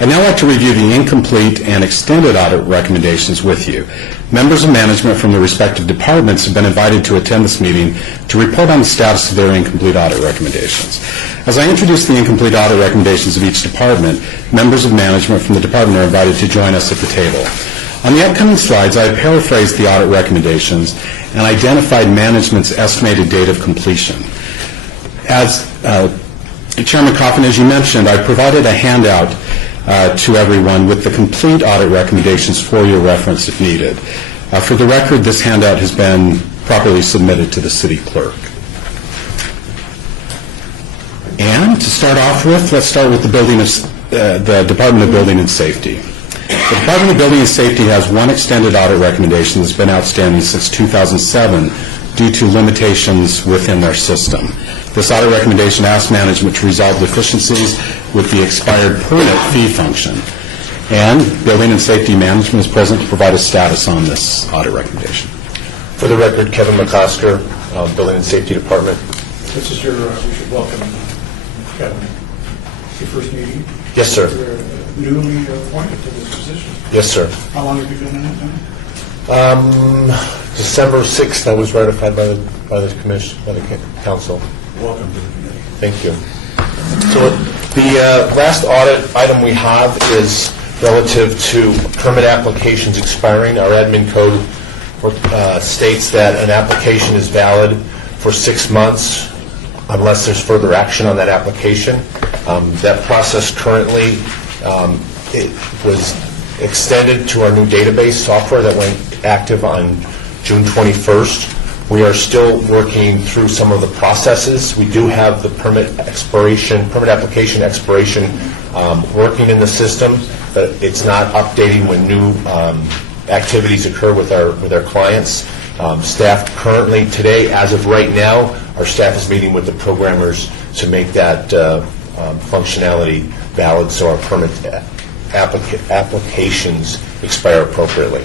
I'd now like to review the incomplete and extended audit recommendations with you. Members of management from the respective departments have been invited to attend this meeting to report on the status of their incomplete audit recommendations. As I introduce the incomplete audit recommendations of each department, members of management from the department are invited to join us at the table. On the upcoming slides, I have paraphrased the audit recommendations and identified management's estimated date of completion. As Chairman Coffin, as you mentioned, I provided a handout to everyone with the complete audit recommendations for your reference if needed. For the record, this handout has been properly submitted to the city clerk. And to start off with, let's start with the Department of Building and Safety. The Department of Building and Safety has 1 extended audit recommendation that's been outstanding since 2007 due to limitations within their system. This audit recommendation asks management to resolve deficiencies with the expired permit fee function. And Building and Safety Management is present to provide a status on this audit recommendation. For the record, Kevin McCosker, Building and Safety Department. This is your, we should welcome Kevin. Your first meeting? Yes, sir. You're newly appointed to this position. Yes, sir. How long have you been in it now? December 6th, I was ratified by the commission, by the council. Welcome to the committee. Thank you. So the last audit item we have is relative to permit applications expiring. Our admin code states that an application is valid for 6 months unless there's further action on that application. That process currently it was extended to our new database software that went active on June 21st. We are still working through some of the processes. We do have the permit application expiration working in the system, but it's not updating when new activities occur with our clients. Staff currently, today, as of right now, our staff is meeting with the programmers to make that functionality valid so our permit applications expire appropriately.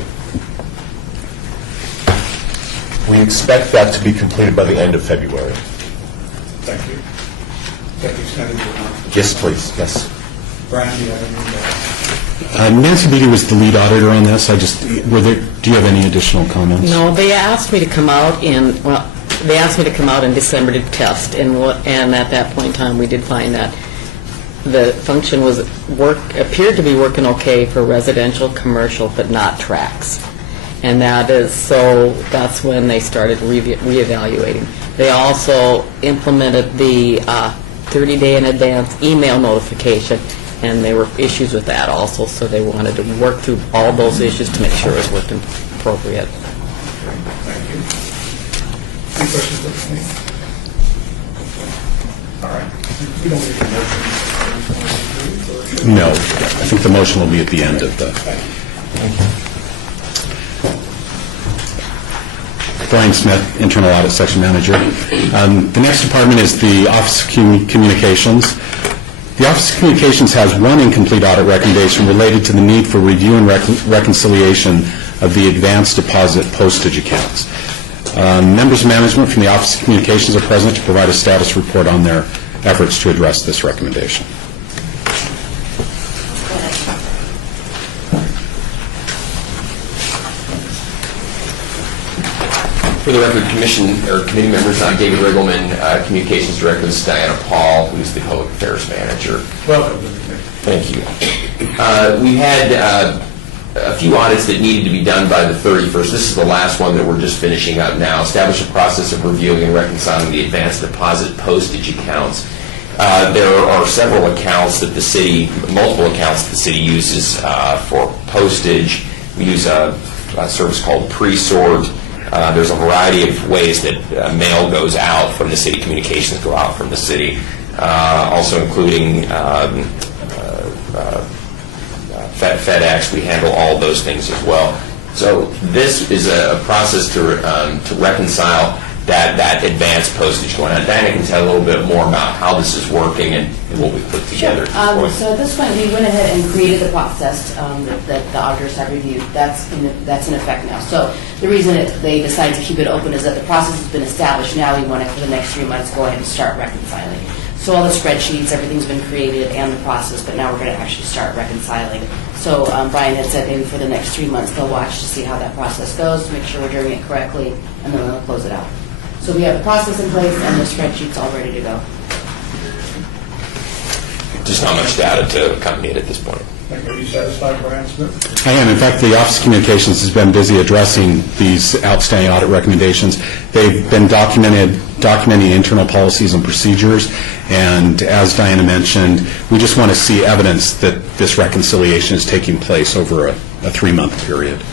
We expect that to be completed by the end of February. Thank you. Deputy Senator. Yes, please, yes. Brian, do you have anything? Nancy Beatty was the lead auditor on this. Do you have any additional comments? No, they asked me to come out in December to test, and at that point in time, we did find that the function appeared to be working okay for residential, commercial, but not tracks. And that's when they started reevaluating. They also implemented the 30-day in advance email notification, and there were issues with that also, so they wanted to work through all those issues to make sure it was working appropriate. Thank you. Any questions of me? All right. We don't need a motion. No. I think the motion will be at the end of the... Brian Smith, Internal Audit Section Manager. The next department is the Office of Communications. The Office of Communications has one incomplete audit recommendation related to the need for review and reconciliation of the advanced deposit postage accounts. Members of management from the Office of Communications are present to provide a status report on their efforts to address this recommendation. For the record, committee members, I'm David Riggleman, Communications Director. This is Diana Paul, who's the Public Affairs Manager. Welcome to the committee. Thank you. We had a few audits that needed to be done by the 31st. This is the last one that we're just finishing up now. Establish a process of reviewing and reconciling the advanced deposit postage accounts. There are several accounts that multiple accounts that the city uses for postage. We use a service called Presort. There's a variety of ways that mail goes out from the city, communications go out from the city, also including FedEx. We handle all of those things as well. So this is a process to reconcile that advanced postage going on. Diana can tell a little bit more about how this is working and what we put together. Sure. So at this point, we went ahead and created the process that the auditors have reviewed. That's in effect now. So the reason they decided to keep it open is that the process has been established. Now we want to, for the next 3 months, go ahead and start reconciling. So all the spreadsheets, everything's been created and the process, but now we're going to actually start reconciling. So Brian had said maybe for the next 3 months they'll watch to see how that process goes, to make sure we're doing it correctly, and then they'll close it out. So we have the process in place and the spreadsheets all ready to go. Just not much data to accompany it at this point. Are you satisfied, Brian Smith? I am. In fact, the Office of Communications has been busy addressing these outstanding audit recommendations. They've been documenting internal policies and procedures, and as Diana mentioned, we just want to see evidence that this reconciliation is taking place over a 3-month period.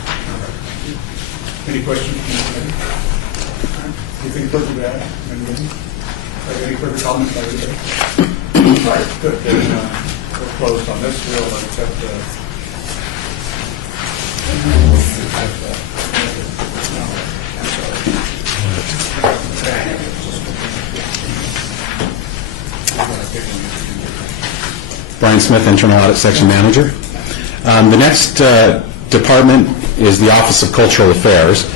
Any questions from the committee? Anything further to add? Any further comments by anybody? All right, good. Then we're closed on this. We'll accept Brian Smith, Internal Audit Section Manager. The next department is the Office of Cultural Affairs.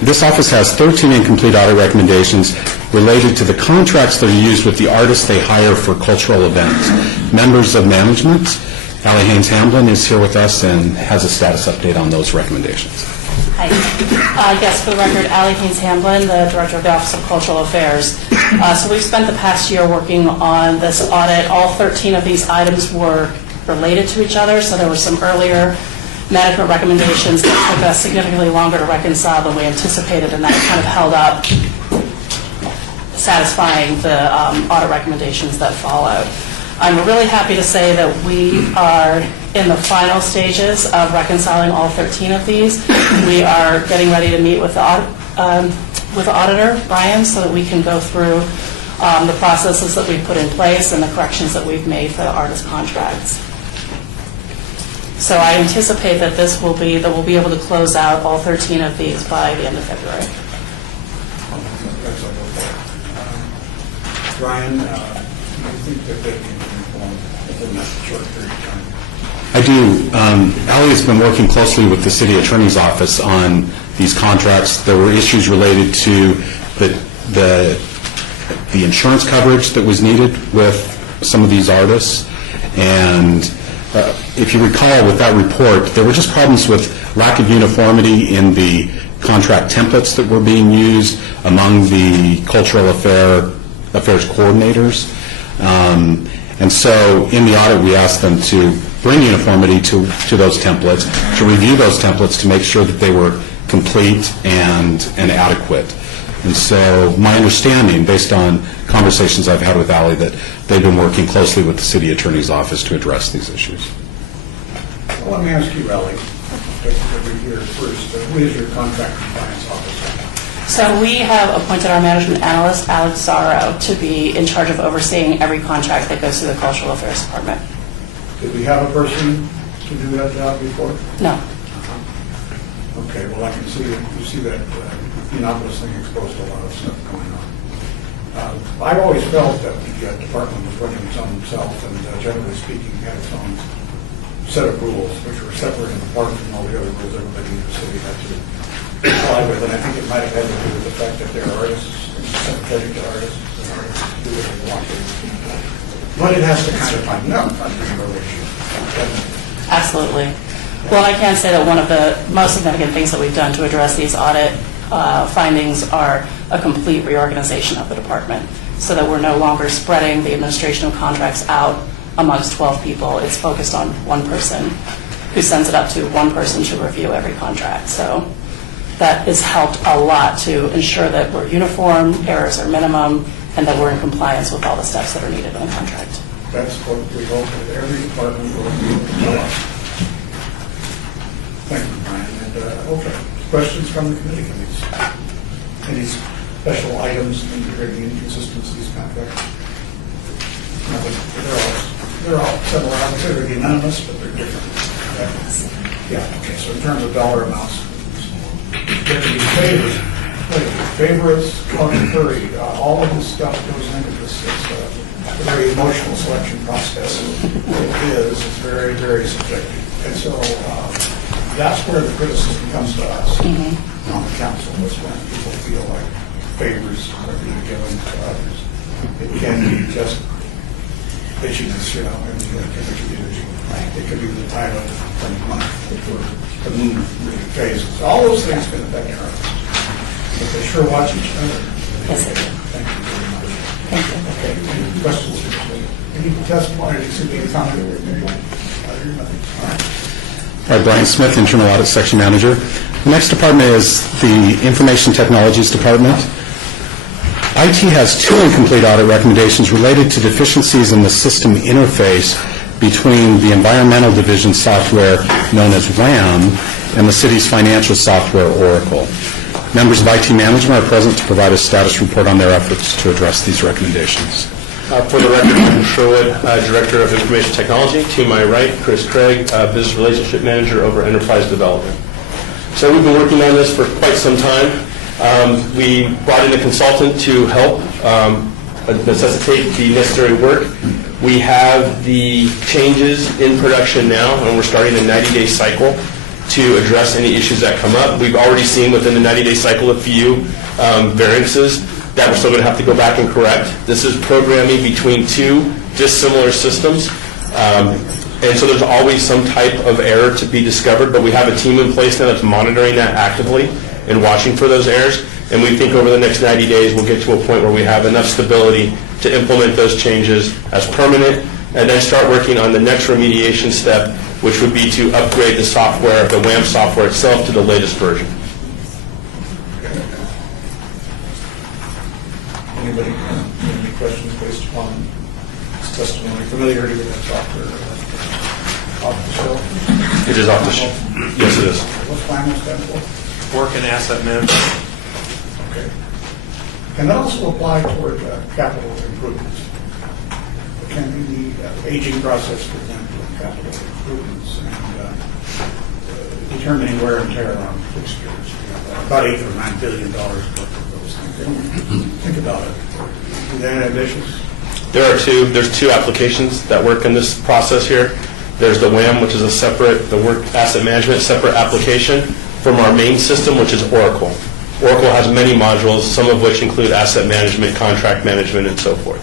This office has 13 incomplete audit recommendations related to the contracts that are used with the artists they hire for cultural events. Members of management, Allie Haynes-Hamblin is here with us and has a status update on those recommendations. Hi. Yes, for the record, Allie Haynes-Hamblin, the Director of the Office of Cultural Affairs. So we've spent the past year working on this audit. All 13 of these items were related to each other, so there were some earlier management recommendations that took us significantly longer to reconcile than we anticipated, and that kind of held up satisfying the audit recommendations that followed. I'm really happy to say that we are in the final stages of reconciling all 13 of these. We are getting ready to meet with the auditor, Brian, so that we can go through the processes that we've put in place and the corrections that we've made for the artist contracts. So I anticipate that that we'll be able to close out all 13 of these by the end of February. Brian, do you think that they can perform within that short period of time? I do. Ally has been working closely with the city attorney's office on these contracts. There were issues related to the insurance coverage that was needed with some of these artists. And if you recall with that report, there were just problems with lack of uniformity in the contract templates that were being used among the cultural affairs coordinators. And so in the audit, we asked them to bring uniformity to those templates, to review those templates to make sure that they were complete and adequate. And so my understanding, based on conversations I've had with Ally, that they've been working closely with the city attorney's office to address these issues. Well, let me ask you, Ally, over here first, who is your contract compliance officer? So we have appointed our management analyst, Alex Zarro, to be in charge of overseeing every contract that goes through the Cultural Affairs Department. Did we have a person to do that job before? No. Okay, well, I can see that, you see that Indianapolis thing exposed to a lot of stuff going on. I've always felt that the department was running its own self and generally speaking had its own set of rules which were separate and apart from all the other rules everybody in the city had to comply with. And I think it might have had to do with the fact that they're artists and sympathetic to artists and artists do what they want to. But it has to kind of find out under the relationship. Absolutely. Well, I can say that one of the most significant things that we've done to address these audit findings are a complete reorganization of the department so that we're no longer spreading the administration of contracts out amongst 12 people. It's focused on one person who sends it up to one person to review every contract. So that has helped a lot to ensure that we're uniform, errors are minimum, and that we're in compliance with all the steps that are needed in the contract. That's what we hope that every department will be able to tell us. Thank you, Brian. And, okay, questions from the committee? Any special items integrating inconsistencies, contracts? They're all similar. I would say they're unanimous, but they're different. Okay? Yeah, okay, so in terms of dollar amounts, there can be favorites, curry, all of this stuff goes into this. It's a very emotional selection process. It is. It's very, very subjective. And so that's where the criticism comes to us on the council, is when people feel like favors are being given to others. It can be just itchiness, and it could be the time of the month before the moon really phases. All those things can affect our others. But they sure watch each other. Yes, they do. Thank you very much. Thank you. Okay, any questions? Any testimony, any comment? Nothing. All right. All right, Brian Smith, Internal Audit Section Manager. The next department is the Information Technologies Department. IT has two incomplete audit recommendations related to deficiencies in the system interface between the Environmental Division software known as WAM and the city's financial software, Oracle. Members of IT management are present to provide a status report on their efforts to address these recommendations. For the record, I'm Sherwood, Director of Information Technology. To my right, Chris Craig, Business Relationship Manager over Enterprise Development. So we've been working on this for quite some time. We brought in a consultant to help necessitate the necessary work. We have the changes in production now, and we're starting a 90-day cycle to address any issues that come up. We've already seen within the 90-day cycle a few variances that we're still going to have to go back and correct. This is programming between two dissimilar systems. And so there's always some type of error to be discovered, but we have a team in place now that's monitoring that actively and watching for those errors. And we think over the next 90 days we'll get to a point where we have enough stability to implement those changes as permanent and then start working on the next remediation step, which would be to upgrade the software, the WAM software itself, to the latest version. Anybody have any questions based upon this testimony? Familiarity with that software off the shelf? It is off the shelf. Yes, it is. What's WAM stand for? Work and Asset Management. Okay. Can that also apply toward capital improvements? Can the aging process, for example, capital improvements and determining wear and tear on fixtures. About $8 or $9 billion worth of those things. Think about it. Do they have issues? There's two applications that work in this process here. There's the WAM, which is a separate, the work asset management, separate application from our main system, which is Oracle. Oracle has many modules, some of which include asset management, contract management, and so forth.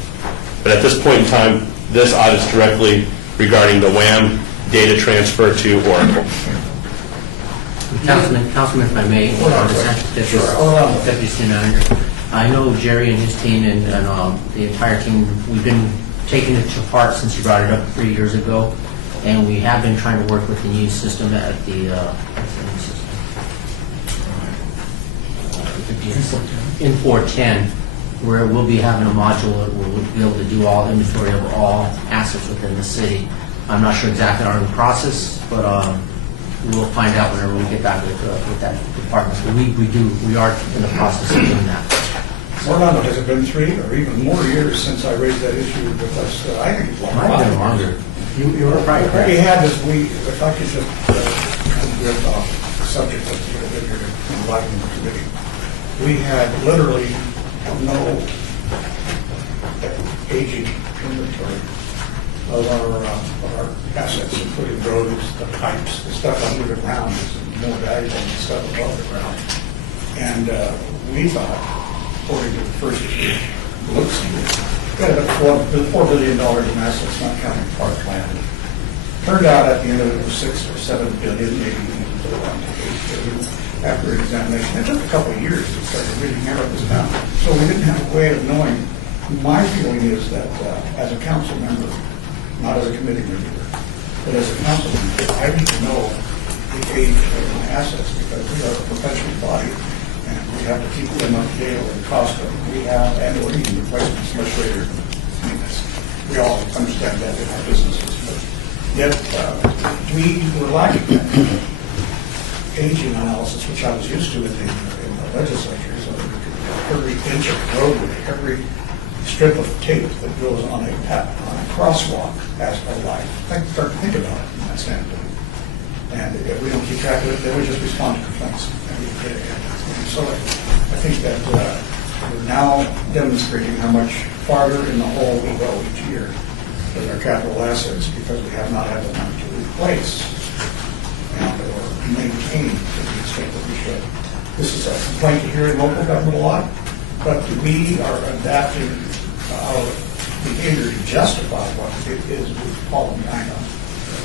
But at this point in time, this audit is directly regarding the WAM data transfer to Oracle. Councilman, if I may, Deputy City Manager, I know Jerry and his team and the entire team, we've been taking it to heart since you brought it up 3 years ago, and we have been trying to work with the new system at the in 410, where we'll be having a module that will be able to do all inventory of all assets within the city. I'm not sure exactly our process, but we'll find out whenever we get back with that department. So we are in the process of doing that. Orlando, has it been 3 or even more years since I raised that issue with us? I think it's long. Might have been longer. You were right. What we had is if I could just kind of drift off the subject of the enlightening committee, we had literally no aging inventory of our assets, including roads, the pipes, the stuff under the ground is more valuable than the stuff above the ground. And we thought, according to the first looks, we had about $4 billion in assets, not counting parkland. Turned out at the end of it was $6 or $7 billion, maybe even around $8 billion. After examination, it took a couple of years to start really narrow this down. So we didn't have a way of knowing. My feeling is that as a council member, not as a committee member, but as a council member, I need to know the age of my assets because we are a professional body and we have to keep them up to date with the cost of them we have and or even replacements much greater than this. We all understand that in our businesses, but yet we were lacking that aging analysis, which I was used to in the legislature, so that we could every inch of roadway, every strip of tape that goes on a crosswalk has a life. Start to think about it from that standpoint. And if we don't keep track of it, then we just respond to complaints. And so I think that we're now demonstrating how much farther in the hole we go each year with our capital assets because we have not had the money to replace or maintain to the extent that we should. This is a complaint you hear in local government a lot, but we are adapting our behavior to justify what it is we fall behind on.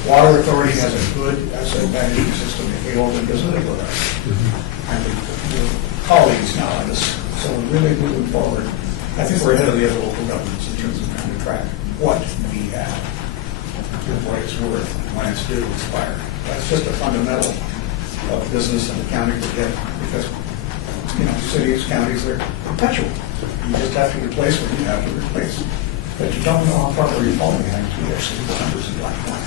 Water Authority has a good asset management system if we hold them visited with us. And we're colleagues now on this, so we're really moving forward. I think we're ahead of the other local governments in terms of trying to track what we have, what it's worth, and when it's due to expire. That's just a fundamental of business and accounting to get, because, cities, counties, they're perpetual. You just have to replace what you have to replace. But you don't know how far you're falling behind until you actually see the numbers in black and white.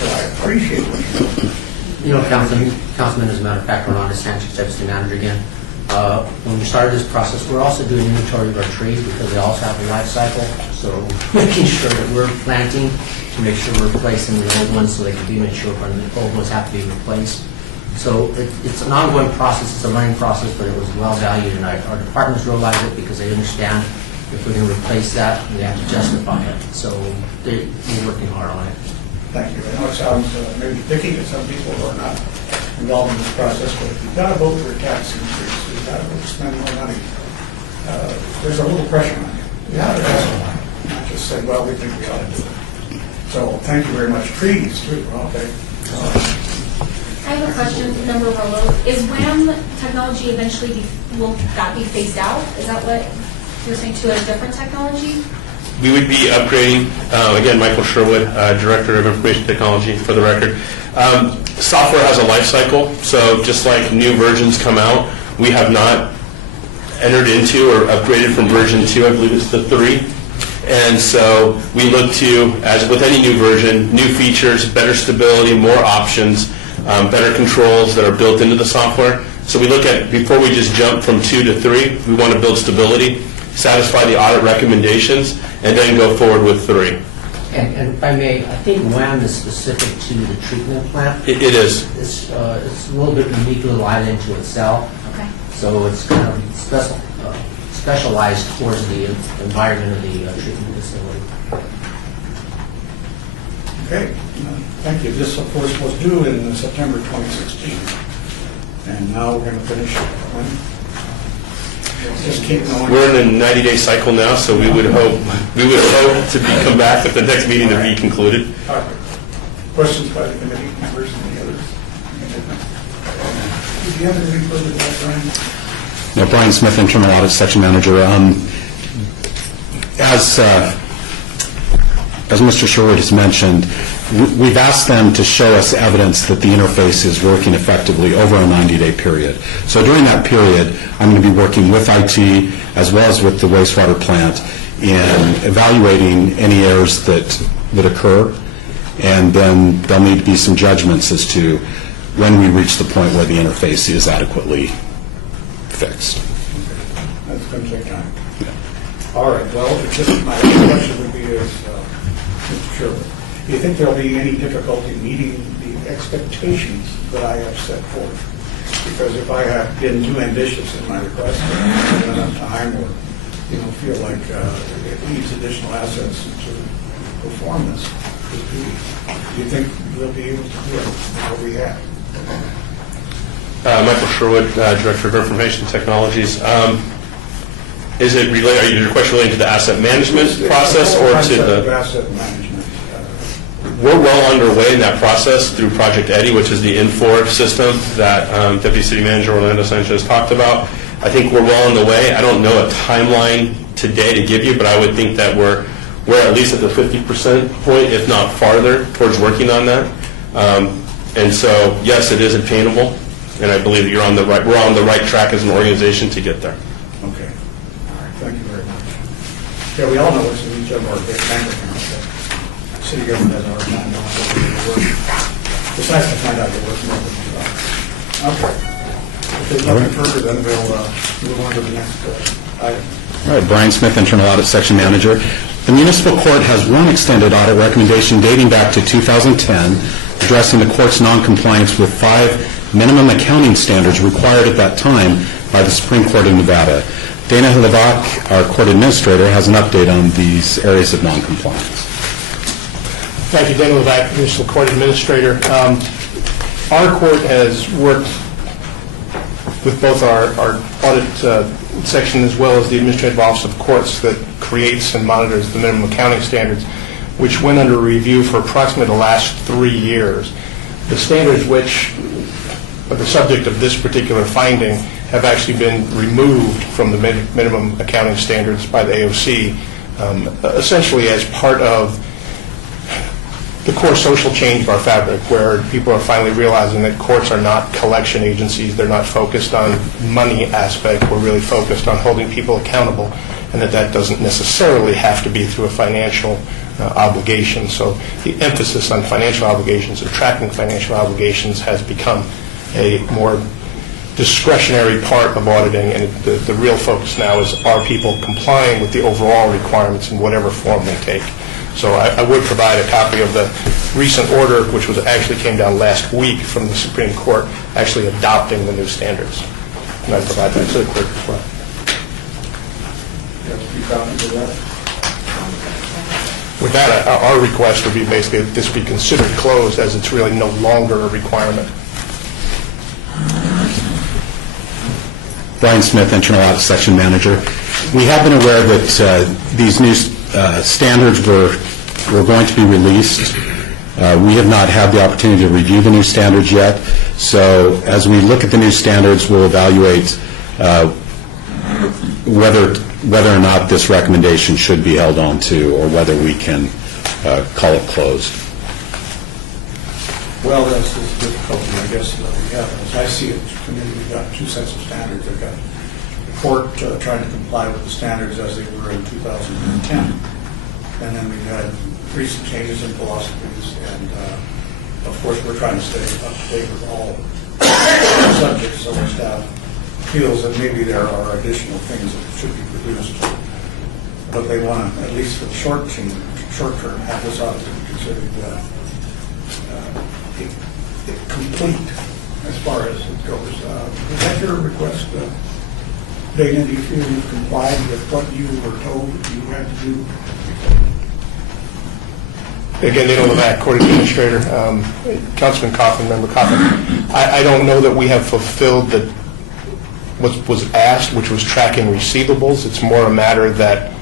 So I appreciate what you're doing. Councilman, as a matter of fact, Ron Sanchez, Deputy Manager again. When we started this process, we're also doing inventory of our trees because they also have a life cycle. So making sure that we're planting to make sure we're replacing the old ones so they can be mature when the old ones have to be replaced. So it's an ongoing process, it's a learning process, but it was well valued, and our departments realize it because they understand if we're going to replace that, we have to justify it. So we're working hard on it. Thank you. I know it sounds maybe picky to some people who are not involved in this process, but if you've got to vote for a tax increase, you've got to vote to spend more money, there's a little pressure on you. You have to ask why, not just say, well, we think we ought to do it. So thank you very much. Trees, too. Okay. I have a question, Member Rolo. Is WAM technology eventually will that be phased out? Is that what you're saying, to a different technology? We would be upgrading, again, Michael Sherwood, Director of Information Technology, for the record. Software has a life cycle, so just like new versions come out, we have not entered into or upgraded from version 2, I believe it's the 3. And so we look to, as with any new version, new features, better stability, more options, better controls that are built into the software. So we look at, before we just jump from 2 to 3, we want to build stability, satisfy the audit recommendations, and then go forward with 3. And if I may, I think WAM is specific to the treatment plant. It is. It's a little bit uniquely lined into itself, Okay. so it's kind of specialized towards the environment of the treatment facility. Okay, thank you. This, of course, was due in September 2016, and now we're going to finish when? Just keep going. We're in a 90-day cycle now, so we would hope to come back at the next meeting to be concluded. All right. Questions by the committee members and the others? Do you have anything further to add, Brian? No, Brian Smith, Internal Audit Section Manager. As Mr. Sherwood has mentioned, we've asked them to show us evidence that the interface is working effectively over a 90-day period. So during that period, I'm going to be working with IT as well as with the wastewater plant in evaluating any errors that occur, and then there'll need to be some judgments as to when we reach the point where the interface is adequately fixed. That's going to take time. All right, well, my question would be is, Mr. Sherwood, do you think there'll be any difficulty meeting the expectations that I have set forth? Because if I have been too ambitious in my request, not enough time, or feel like it needs additional assets to perform this duty, do you think we'll be able to do it what we have? Michael Sherwood, Director of Information Technologies. Is it related? Are your question relating to the asset management process or to the asset management? We're well underway in that process through Project Eddie, which is the Infor system that Deputy City Manager Orlando Sanchez talked about. I think we're well on the way. I don't know a timeline today to give you, but I would think that we're at least at the 50% point, if not farther, towards working on that. And so, yes, it is attainable, and I believe that we're on the right track as an organization to get there. Okay. All right. Thank you very much. Yeah, we all know what's in each of our big bank accounts. City government has a hard time knowing what we're working. It's nice to find out you're working with them. Okay. If there's nothing further, then we'll move on to the next item. All right, Brian Smith, Internal Audit Section Manager. The Municipal Court has one extended audit recommendation dating back to 2010, addressing the court's noncompliance with 5 minimum accounting standards required at that time by the Supreme Court of Nevada. Dana Levac, our court administrator, has an update on these areas of noncompliance. Thank you, Dana Levac, Municipal Court Administrator. Our court has worked with both our audit section as well as the Administrative Office of Courts that creates and monitors the minimum accounting standards, which went under review for approximately the last 3 years. The standards which are the subject of this particular finding have actually been removed from the minimum accounting standards by the AOC, essentially as part of the core social change of our fabric, where people are finally realizing that courts are not collection agencies. They're not focused on money aspect. We're really focused on holding people accountable, and that doesn't necessarily have to be through a financial obligation. So the emphasis on financial obligations and tracking financial obligations has become a more discretionary part of auditing, and the real focus now is, are people complying with the overall requirements in whatever form they take. So I would provide a copy of the recent order, which actually came down last week from the Supreme Court, actually adopting the new standards. And I provide that to the clerk as well. You have a few copies of that? With that, our request would be basically that this be considered closed, as it's really no longer a requirement. Brian Smith, Internal Audit Section Manager. We have been aware that these new standards were going to be released. We have not had the opportunity to review the new standards yet. So as we look at the new standards, we'll evaluate whether or not this recommendation should be held on to, or whether we can call it closed. Well, that's the difficulty, I guess, that we have. As I see it, committee, we've got 2 sets of standards. We've got the court trying to comply with the standards as they were in 2010. And then we've had recent changes in philosophies, and of course, we're trying to stay up to date with all subjects, so our staff feels that maybe there are additional things that should be produced. But they want to, at least for the short short term, have this audit to be considered complete as far as it goes. Is that your request, Dana? Do you feel you complied with what you were told you had to do? Again, Dana Levac, Court Administrator, Councilman Coffin, Member Coffin. I don't know that we have fulfilled what was asked, which was tracking receivables. It's more a matter that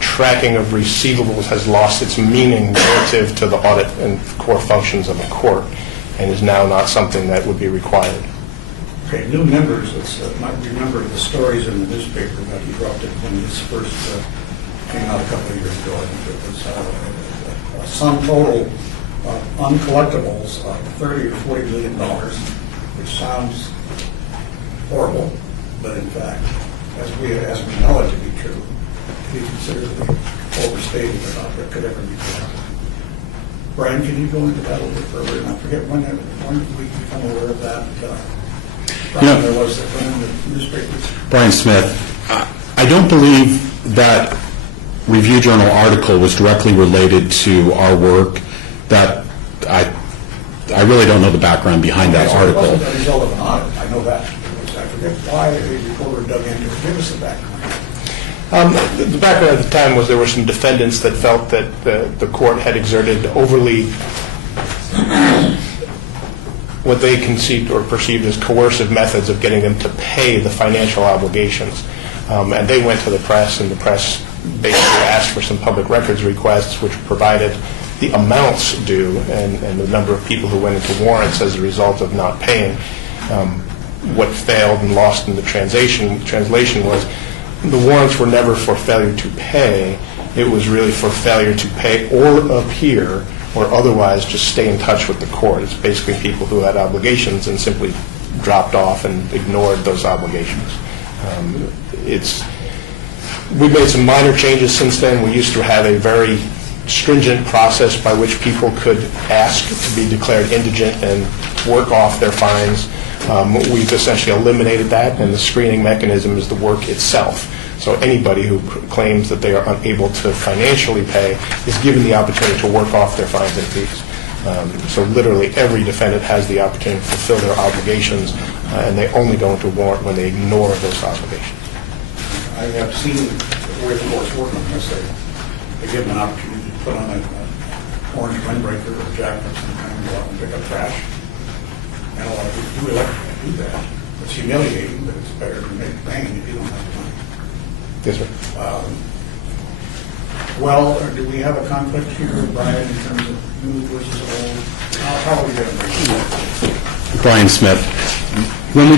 tracking of receivables has lost its meaning relative to the audit and core functions of the court, and is now not something that would be required. Okay, new members might remember the stories in the newspaper that erupted when this first came out a couple of years ago. I think it was a sum total of uncollectibles of $30 or $40 million, which sounds horrible, but in fact, as we know it to be true, be considerably overstated about what could ever be collected. Brian, can you go into that a little bit further? And I forget when did we become aware of that? There was in the newspapers. Brian Smith, I don't believe that Review Journal article was directly related to our work. That I really don't know the background behind that article. It wasn't a result of an audit. I know that. I forget why a reporter dug into it. Give us the background. The background at the time was there were some defendants that felt that the court had exerted overly what they conceived or perceived as coercive methods of getting them to pay the financial obligations. And they went to the press, and the press basically asked for some public records requests, which provided the amounts due and the number of people who went into warrants as a result of not paying. What failed and lost in the translation was the warrants were never for failure to pay. It was really for failure to pay or appear or otherwise just stay in touch with the court. It's basically people who had obligations and simply dropped off and ignored those obligations. We've made some minor changes since then. We used to have a very stringent process by which people could ask to be declared indigent and work off their fines. We've essentially eliminated that, and the screening mechanism is the work itself. So anybody who claims that they are unable to financially pay is given the opportunity to work off their fines and fees. So literally every defendant has the opportunity to fulfill their obligations, and they only go into warrant when they ignore those obligations. I have seen the way the courts work on this. They give them an opportunity to put on an orange windbreaker or a jacket of some kind and go out and pick up trash. And a lot of people do elect to do that. It's humiliating, but it's better to make pain if you don't have the money. Yes, sir. Well, do we have a conflict here, Brian, in terms of new versus old? How are we going to make it? Brian Smith, when we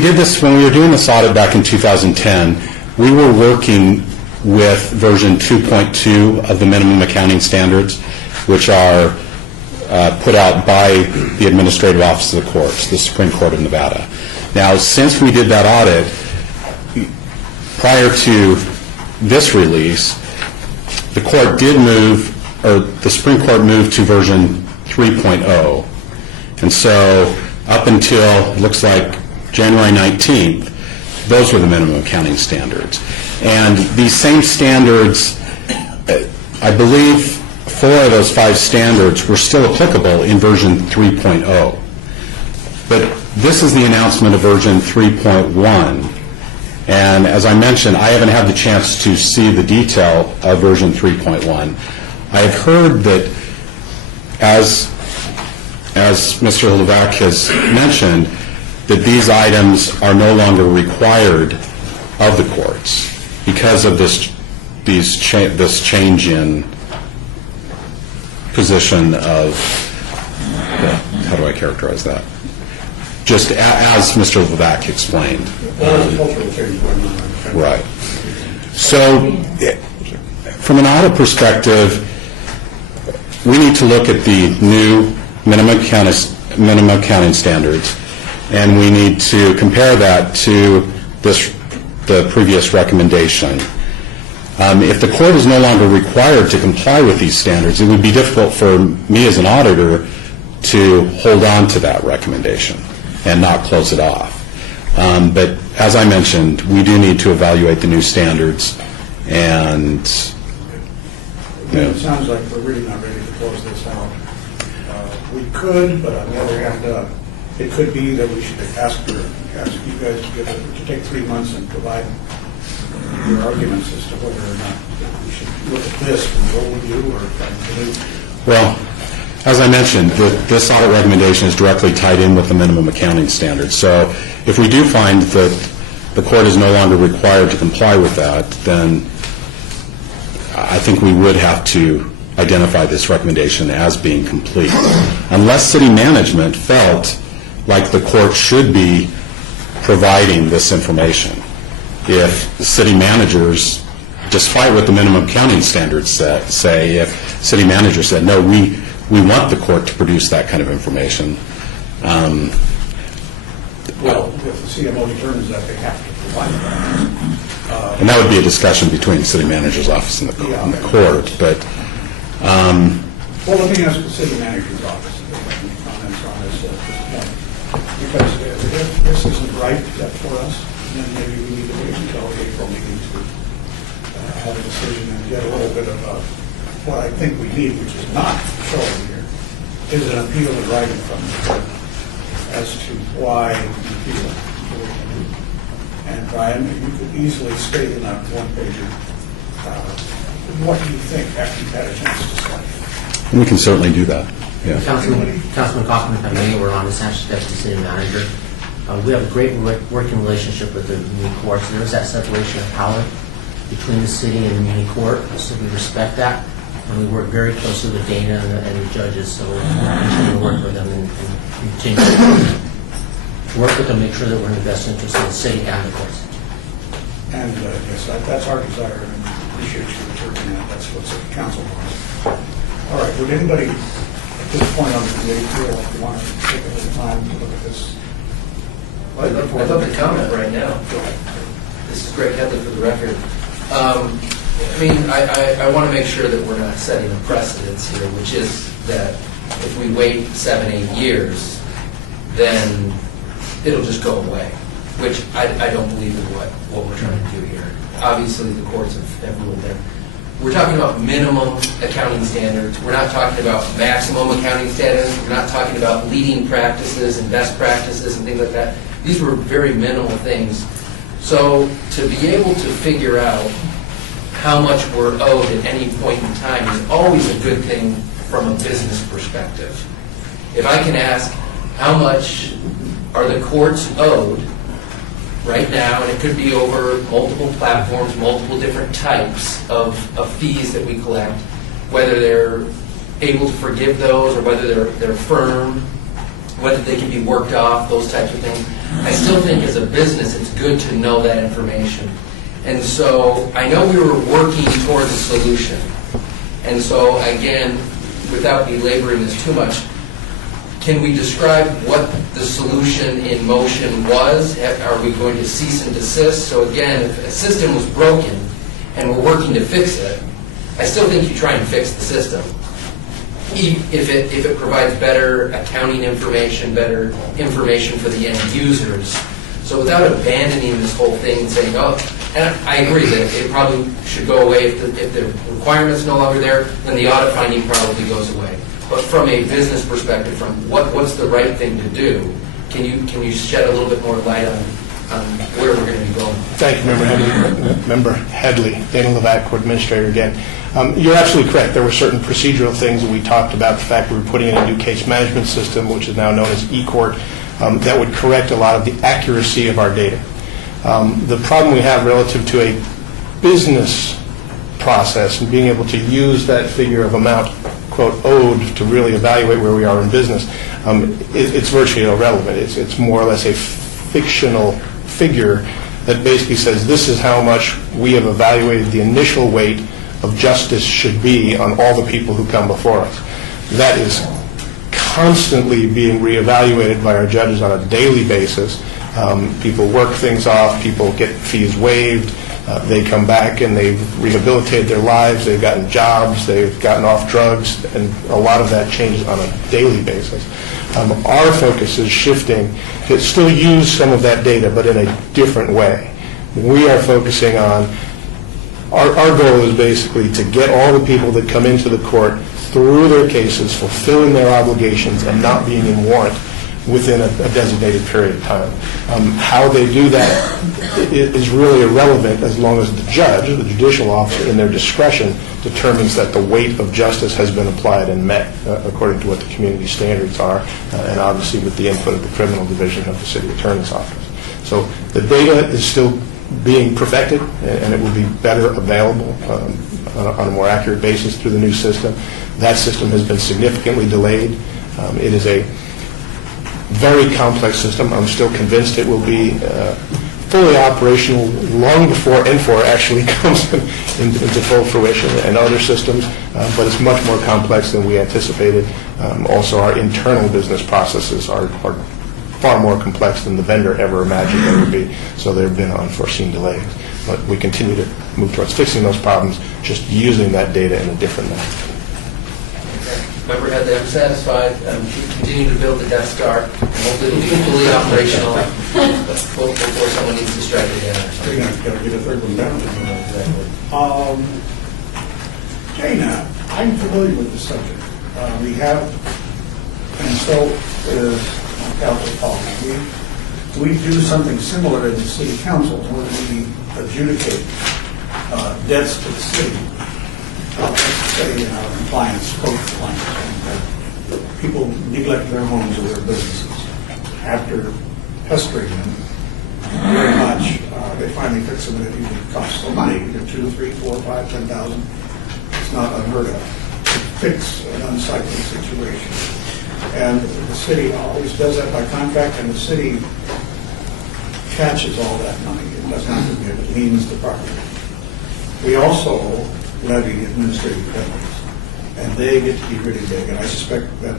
were doing this audit back in 2010, we were working with version 2.2 of the minimum accounting standards, which are put out by the Administrative Office of the Courts, the Supreme Court of Nevada. Now, since we did that audit, prior to this release, the Supreme Court moved to version 3.0. And so up until, it looks like, January 19th, those were the minimum accounting standards. And these same standards, I believe 4 of those 5 standards were still applicable in version 3.0. But this is the announcement of version 3.1. And as I mentioned, I haven't had the chance to see the detail of version 3.1. I have heard that, as Mr. Levac has mentioned, that these items are no longer required of the courts because of this change in position of, how do I characterize that? Just as Mr. Levac explained. Right. So, from an audit perspective, we need to look at the new minimum accounting standards, and we need to compare that to the previous recommendation. If the court is no longer required to comply with these standards, it would be difficult for me as an auditor to hold on to that recommendation and not close it off. But as I mentioned, we do need to evaluate the new standards, and It sounds like we're really not ready to close this out. We could, but on the other hand, it could be that we should ask you guys to take 3 months and provide your arguments as to whether or not we should look at this and roll with you or Well, as I mentioned, this audit recommendation is directly tied in with the minimum accounting standards. So if we do find that the court is no longer required to comply with that, then I think we would have to identify this recommendation as being complete. Unless city management felt like the court should be providing this information. If the city managers, despite what the minimum accounting standards say, if city managers said, no, we want the court to produce that kind of information. well, if the CMO determines that they have to provide that. And that would be a discussion between the city manager's office and the court. But well, let me ask the city manager's office if they have any comments on this at this point. Because if this isn't right for us, then maybe we need to wait until the April meeting to have a decision and get a little bit of what I think we need, which is not shown here, is an appeal in writing from the court as to why you feel the way you do. And Brian, you could easily state in that one-pager what you think after you've had a chance to study. we can certainly do that. Yeah. Councilman Kaufman, if I may, we're on the Sanchez Deputy City Manager. We have a great working relationship with the Muni Court, so there's that separation of power between the city and the Muni Court, so we respect that. And we work very closely with Dana and the judges, so we'll continue to work with them and continue to work with them, make sure that we're in the best interest of the city and the courts. And yes, that's our desire, and appreciate you returning that. That's what the council wants. All right, would anybody at this point on the committee feel like you want to take a little time to look at this? I'd love to comment right now. This is Greg Headley for the record. I want to make sure that we're not setting a precedence here, which is that if we wait 7-8 years, then it'll just go away, which I don't believe is what we're trying to do here. Obviously, the courts have ruled there. We're talking about minimum accounting standards. We're not talking about maximum accounting standards. We're not talking about leading practices and best practices and things like that. These were very minimal things. So to be able to figure out how much we're owed at any point in time is always a good thing from a business perspective. If I can ask how much are the courts owed right now, and it could be over multiple platforms, multiple different types of fees that we collect, whether they're able to forgive those or whether they're firm, whether they can be worked off, those types of things. I still think as a business it's good to know that information. And so I know we were working towards a solution. And so again, without belaboring this too much, can we describe what the solution in motion was? Are we going to cease and desist? So again, if a system was broken and we're working to fix it, I still think you try and fix the system. If it provides better accounting information, better information for the end users. So without abandoning this whole thing and saying, oh, and I agree that it probably should go away if the requirement's no longer there, then the audit finding probably goes away. But from a business perspective, from what's the right thing to do, can you shed a little bit more light on where we're going to be going? Thank you, Member Headley. Dana Levac, Court Administrator again. You're absolutely correct. There were certain procedural things that we talked about, the fact we were putting in a new case management system, which is now known as eCourt, that would correct a lot of the accuracy of our data. The problem we have relative to a business process and being able to use that figure of amount, quote, owed to really evaluate where we are in business, it's virtually irrelevant. It's more or less a fictional figure that basically says this is how much we have evaluated the initial weight of justice should be on all the people who come before us. That is constantly being reevaluated by our judges on a daily basis. People work things off, people get fees waived, they come back and they've rehabilitated their lives, they've gotten jobs, they've gotten off drugs, and a lot of that changes on a daily basis. Our focus is shifting to still use some of that data, but in a different way. We are focusing on Our goal is basically to get all the people that come into the court through their cases, fulfilling their obligations, and not being in warrant within a designated period of time. How they do that is really irrelevant as long as the judge, the judicial officer, in their discretion, determines that the weight of justice has been applied and met according to what the community standards are, and obviously with the input of the criminal division of the city attorney's office. So the data is still being perfected, and it will be better available on a more accurate basis through the new system. That system has been significantly delayed. It is a very complex system. I'm still convinced it will be fully operational long before N4 actually comes into full fruition and other systems, but it's much more complex than we anticipated. Also, our internal business processes are far more complex than the vendor ever imagined they would be, so there have been unforeseen delays. But we continue to move towards fixing those problems, just using that data in a different manner. Member Head, I'm satisfied. Continue to build the Death Star, and hopefully it'll be fully operational before someone needs to strike it down. You're going to get a third one down. Jana, I'm familiar with the subject. We have, and so is Council Paul. We do something similar in the city council where we adjudicate debts to the city. Let's say in our compliance, code compliance. People neglect their homes or their businesses. After pestering them very much, they finally fix them, and it usually costs some money, either 2, 3, 4, 5, 10,000. It's not unheard of to fix an unsightly situation. And the city always does that by contract, and the city catches all that money. It does not forgive, it liens the property. We also levy administrative penalties, and they get to be really big. And I suspect that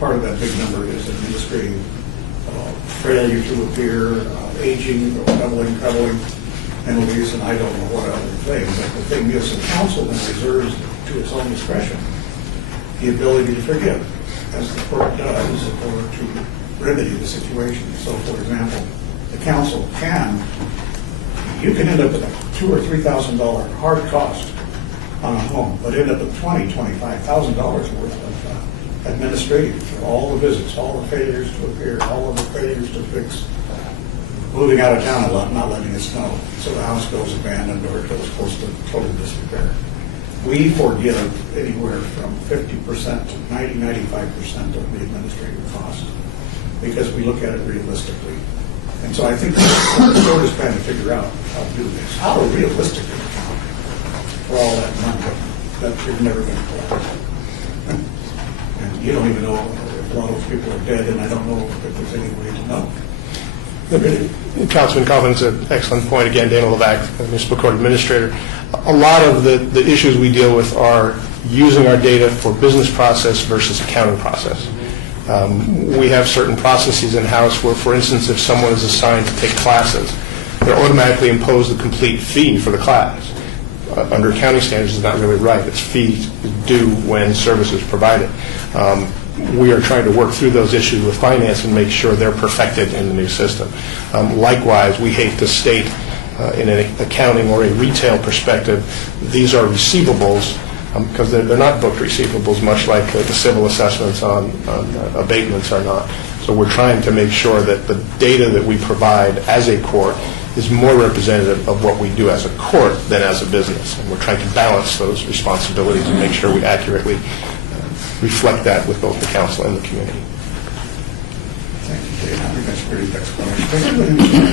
part of that big number is administrative failure to appear, aging, or doubling, trebling penalties, and I don't know what other thing. But the thing is, the council then reserves to its own discretion the ability to forgive, as the court does, in order to remedy the situation. So, for example, the council you can end up with a $2,000 or $3,000 hard cost on a home, but end up with $20,000, $25,000 worth of administrative for all the visits, all the failures to appear, all of the failures to fix, moving out of town a lot, not letting it snow, so the house goes abandoned or it goes close to total disrepair. We forgive anywhere from 50% to 90-95% of the administrative cost because we look at it realistically. And so I think the court is trying to figure out how to do this. How to realistically account for all that money that you're never going to collect. And you don't even know if a lot of those people are dead, and I don't know if there's any way to know. Councilman Coughlin's an excellent point. Again, Dana Levac, Municipal Court Administrator. A lot of the issues we deal with are using our data for business process versus accounting process. We have certain processes in-house where, for instance, if someone is assigned to take classes, they're automatically imposed a complete fee for the class. Under accounting standards, it's not really right. It's fee due when service is provided. We are trying to work through those issues with finance and make sure they're perfected in the new system. Likewise, we hate to state in an accounting or a retail perspective, these are receivables because they're not booked receivables, much like the civil assessments on abatements are not. So we're trying to make sure that the data that we provide as a court is more representative of what we do as a court than as a business. And we're trying to balance those responsibilities and make sure we accurately reflect that with both the council and the community. Thank you, Dave. I think that's a pretty explanation.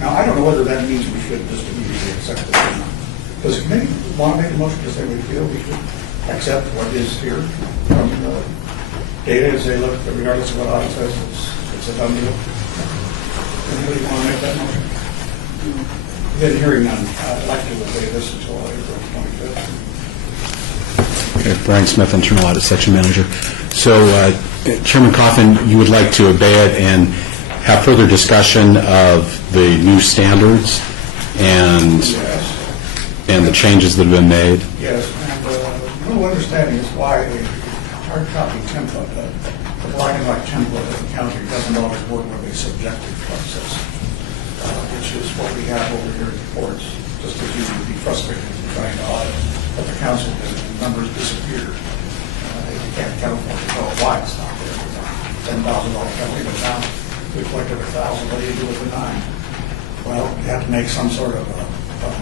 Now, I don't know whether that means we should just immediately accept it or not. Does the committee want to make a motion to say we feel we should accept what is here from the data as they look, regardless of what audit says, it's a done deal? Anybody want to make that motion? Then hearing none, I'd like to obey this until April 25th. Okay, Brian Smith, Internal Audit Section Manager. So, Chairman Coffin, you would like to obey it and have further discussion of the new standards and the changes that have been made? Yes, and a little understanding is why the hard copy template, the black and white template of the county doesn't always work with a subjective process, which is what we have over here in the courts, just as you would be frustrated trying to audit what the council did, and numbers disappeared. You can't count them, you know why it's not there. $10,000 penalty, but now we collected $1,000, what do you do with the 9? Well, you have to make some sort of an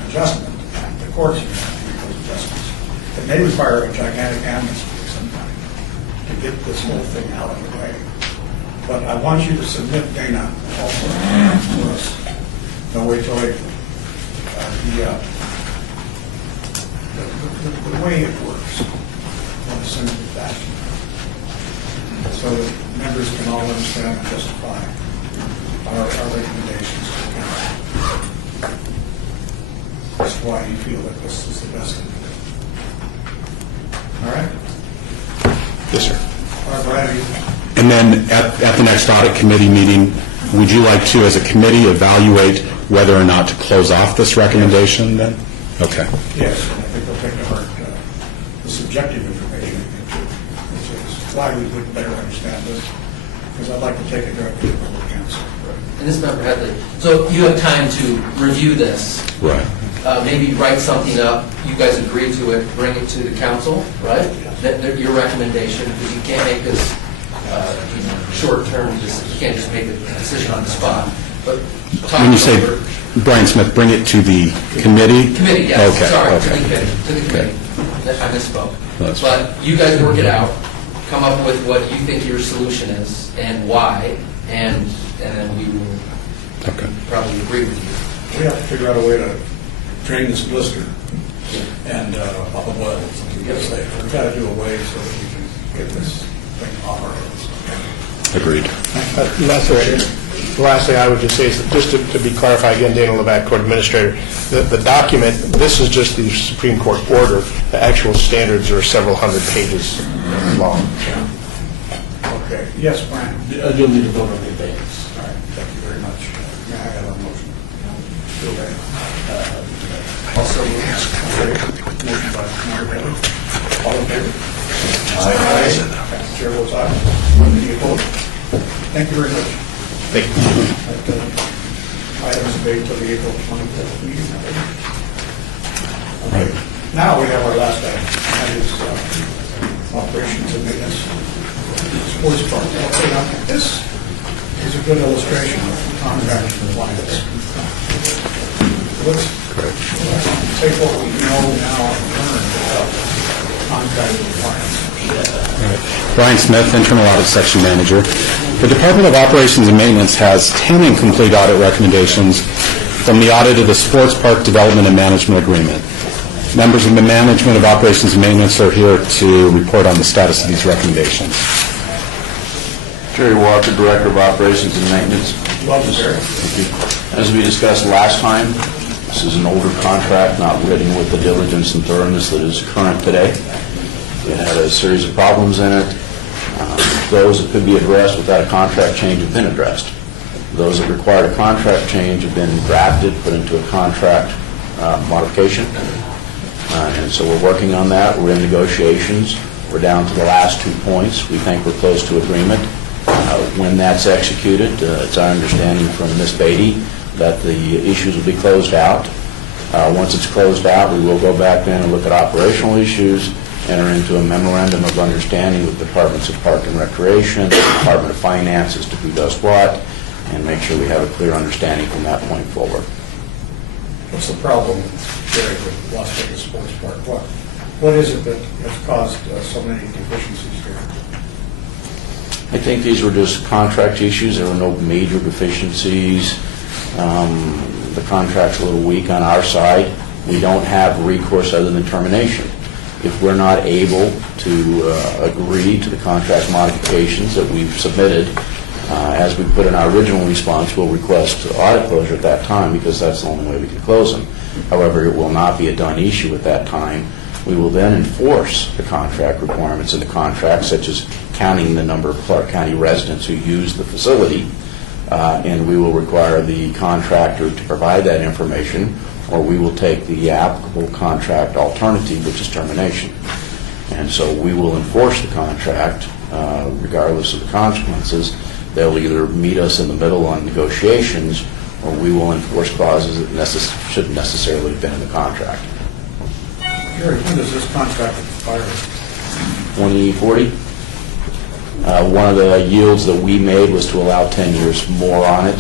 adjustment, and the courts are going to make those adjustments. It may require a gigantic amnesty sometime to get this whole thing out of the way. But I want you to submit Dana also to us. No, wait till April. The way it works in a simple fashion, so that members can all understand and justify our recommendations to the council. That's why you feel that this is the best thing to do. All right? Yes, sir. All right, Brad, And then at the next audit committee meeting, would you like to, as a committee, evaluate whether or not to close off this recommendation then? Okay. yes, and I think we'll take to heart the subjective information, which is why we would better understand this, because I'd like to take it directly to the whole council. And this Member Headley, so you have time to review this, Right. maybe write something up, you guys agree to it, bring it to the council, right? Your recommendation, because you can't make this short-term, you can't just make a decision on the spot. But talk When you say, over- Brian Smith, bring it to the committee? Committee, yes, Okay, sorry, okay. to the committee. I misspoke. That's But you guys work it out, come up with what you think your solution is and why, and then we will Okay. probably agree with you. We have to figure out a way to drain this blister and up a well to get safe. We've got to do a way so that we can get this thing off our hands. Agreed. Lastly, I would just say, is that just to be clarified again, Dana Levac, Court Administrator, the document, this is just the Supreme Court order. The actual standards are several hundred pages long. Okay, yes, Brian. You'll need to vote on the advance. All right, thank you very much. May I have a motion? Bill Bailey. Also, Okay, motion by Mayor Bailey. All in favor? Aye. Chair votes aye. Any opposed? Thank you very much. Thank you. Items made till the April 25th meeting. Okay. Now we have our last item, and that is operations and maintenance. Sports park. Okay, now this is a good illustration of contract compliance. Let's take what we know now and learn about contract compliance. Brian Smith, Internal Audit Section Manager. The Department of Operations and Maintenance has 10 incomplete audit recommendations from the audit of the Sports Park Development and Management Agreement. Members of the Management of Operations and Maintenance are here to report on the status of these recommendations. Jerry Walker, Director of Operations and Maintenance. Welcome, Jerry. As we discussed last time, this is an older contract, not written with the diligence and thoroughness that is current today. It had a series of problems in it. Those that could be addressed without a contract change have been addressed. Those that required a contract change have been drafted, put into a contract modification. And so we're working on that. We're in negotiations. We're down to the last 2 points. We think we're close to agreement. When that's executed, it's our understanding from Ms. Beatty that the issues will be closed out. Once it's closed out, we will go back then and look at operational issues, enter into a memorandum of understanding with departments of Park and Recreation, the Department of Finance as to who does what, and make sure we have a clear understanding from that point forward. What's the problem, Jerry, with Las Vegas Sports Park? What is it that has caused so many deficiencies here? I think these were just contract issues. There were no major deficiencies. The contract's a little weak on our side. We don't have recourse other than termination. If we're not able to agree to the contract modifications that we've submitted, as we put in our original response, we'll request audit closure at that time because that's the only way we can close them. However, it will not be a done issue at that time. We will then enforce the contract requirements in the contract, such as counting the number of Clark County residents who use the facility, and we will require the contractor to provide that information, or we will take the applicable contract alternative, which is termination. And so we will enforce the contract regardless of the consequences. They'll either meet us in the middle on negotiations, or we will enforce clauses that shouldn't necessarily have been in the contract. Jerry, when does this contract expire? 2040. One of the yields that we made was to allow 10 years more on it.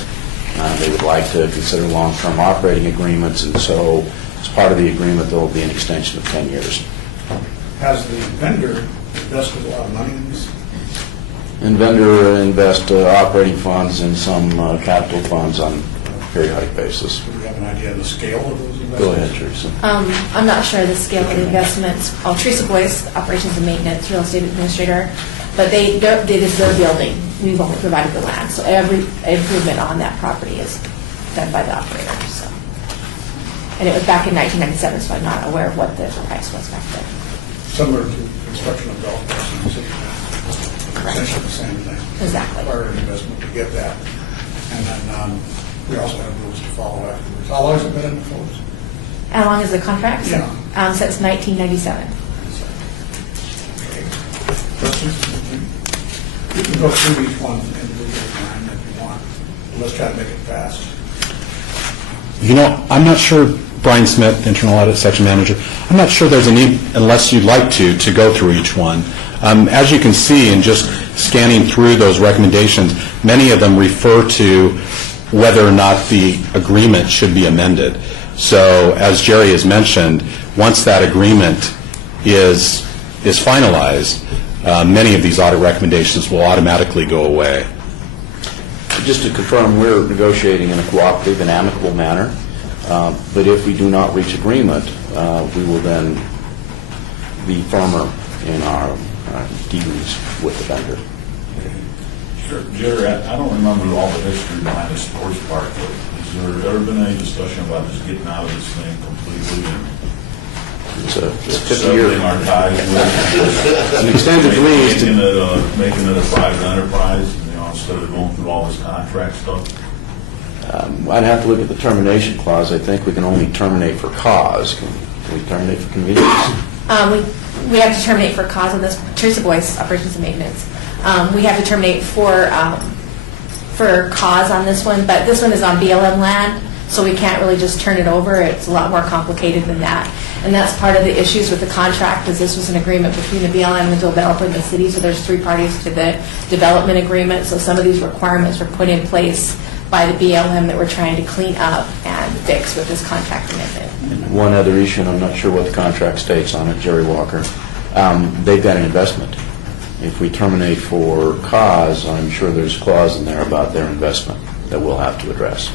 They would like to consider long-term operating agreements, and so as part of the agreement, there will be an extension of 10 years. Has the vendor invested a lot of money in this? And vendor invest operating funds and some capital funds on a periodic basis. Do we have an idea of the scale of those investments? Go ahead, Teresa. I'm not sure of the scale of the investments. Teresa Boyce, Operations and Maintenance, Real Estate Administrator, but this is their building. We've only provided the land, so every improvement on that property is done by the operator. So, and it was back in 1997, so I'm not aware of what the price was back then. Similar to construction of golf courses in the city. Essentially the same thing. Exactly. Required an investment to get that. And then we also have rules to follow afterwards. How long has it been in force? How long is the contract? Yeah. Since 1997. Questions? You can go through each one individually if you want. Let's try to make it fast. You know, I'm not sure, Brian Smith, Internal Audit Section Manager, I'm not sure there's a need, unless you'd like to go through each one. As you can see, in just scanning through those recommendations, many of them refer to whether or not the agreement should be amended. So, as Jerry has mentioned, once that agreement is finalized, many of these audit recommendations will automatically go away. Just to confirm, we're negotiating in a cooperative and amicable manner, but if we do not reach agreement, we will then be firmer in our dealings with the vendor. Sure. Jerry, I don't remember all the history behind the sports park, but has there ever been any discussion about just getting out of this thing completely and It's a 50-year. our ties with An extended lease. making it a private enterprise, instead of going through all this contract stuff? I'd have to look at the termination clause. I think we can only terminate for cause. Can we terminate for convenience? We have to terminate for cause on this. Teresa Boyce, Operations and Maintenance. We have to terminate for cause on this one, but this one is on BLM land, so we can't really just turn it over. It's a lot more complicated than that. And that's part of the issues with the contract, is this was an agreement between the BLM and the developer and the city, so there's 3 parties to the development agreement, so some of these requirements were put in place by the BLM that we're trying to clean up and fix with this contract amendment. And one other issue, and I'm not sure what the contract states on it, Jerry Walker, they've got an investment. If we terminate for cause, I'm sure there's a clause in there about their investment that we'll have to address.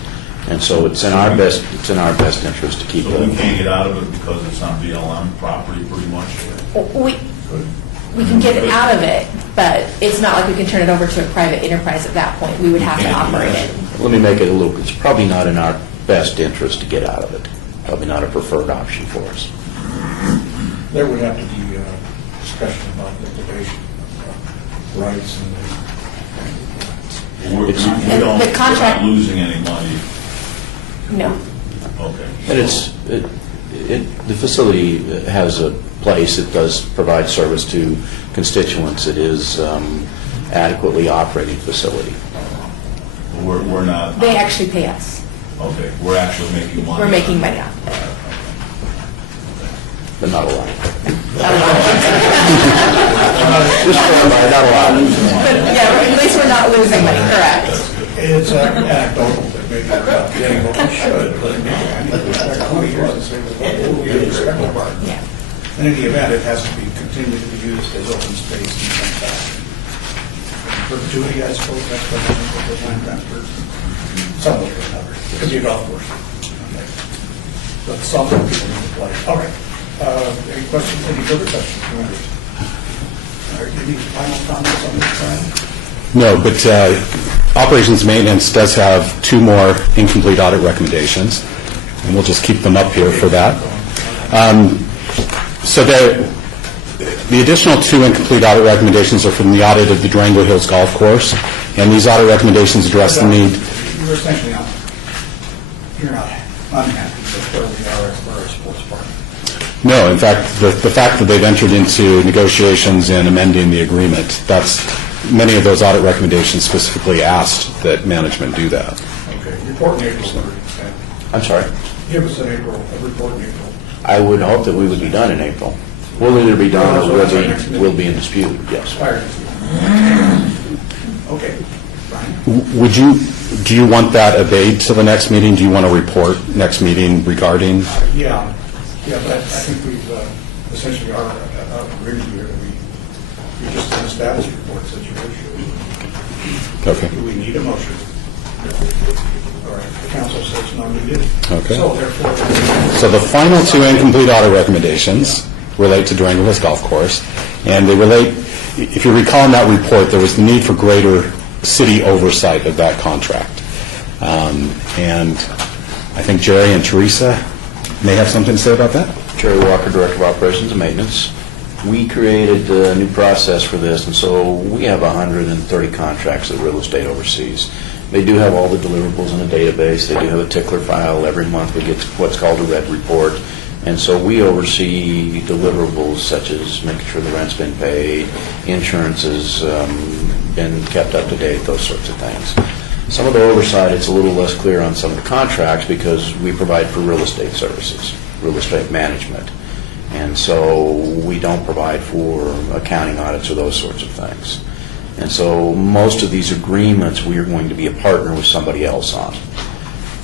And so it's in our best interest to keep it. So we can't get out of it because it's on BLM property pretty much? We can get it out of it, but it's not like we can turn it over to a private enterprise at that point. We would have to operate it. Let me make it a little, it's probably not in our best interest to get out of it. Probably not a preferred option for us. There would have to be a discussion about liquidation of rights and We're not losing any money. No. Okay. And the facility has a place. It does provide service to constituents. It is adequately operating facility. We're not. They actually pay us. Okay, we're actually making money. We're making money off of it. But not a lot. Just not a lot. But yeah, at least we're not losing money, correct. it's anecdotal that maybe we're not getting what we should, but maybe I need to go back 20 years and say, well, what we expect of our. In any event, it has to be continued to be used as open space in some fashion. Perpetuity, I suppose, that's what I think of the land transfer. Some way or another. It could be a golf course. Okay. But some people need to play. All right. Any questions, any further questions? All right, any final comments on this, Brian? No, but Operations Maintenance does have 2 more incomplete audit recommendations, and we'll just keep them up here for that. So the additional 2 incomplete audit recommendations are from the audit of the Durango Hills Golf Course, and these audit recommendations address the need. You're essentially not, you're not unhappy with where we are as far as sports park. No, in fact, the fact that they've entered into negotiations and amending the agreement, many of those audit recommendations specifically asked that management do that. Okay, report in April. I'm sorry? Give us a report in April. I would hope that we would be done in April. We'll either be done or we'll be in dispute, yes. Okay. Brian? Do you want that obeyed to the next meeting? Do you want to report next meeting regarding? Yeah, but I think we've essentially our agreement here that we just an established report situation. Okay. Do we need a motion? All right, the council says no needed. Okay. So therefore. So the final two incomplete audit recommendations relate to Durango Golf Course, and they relate, if you recall in that report, there was the need for greater city oversight of that contract. And I think Jerry and Teresa may have something to say about that. Jerry Walker, Director of Operations and Maintenance. We created a new process for this, and so we have 130 contracts that real estate oversees. They do have all the deliverables in a database. They do have a tickler file. Every month we get what's called a red report. And so we oversee deliverables such as making sure the rent's been paid, insurance has been kept up to date, those sorts of things. Some of the oversight, it's a little less clear on some of the contracts because we provide for real estate services, real estate management. And so we don't provide for accounting audits or those sorts of things. And so most of these agreements we are going to be a partner with somebody else on.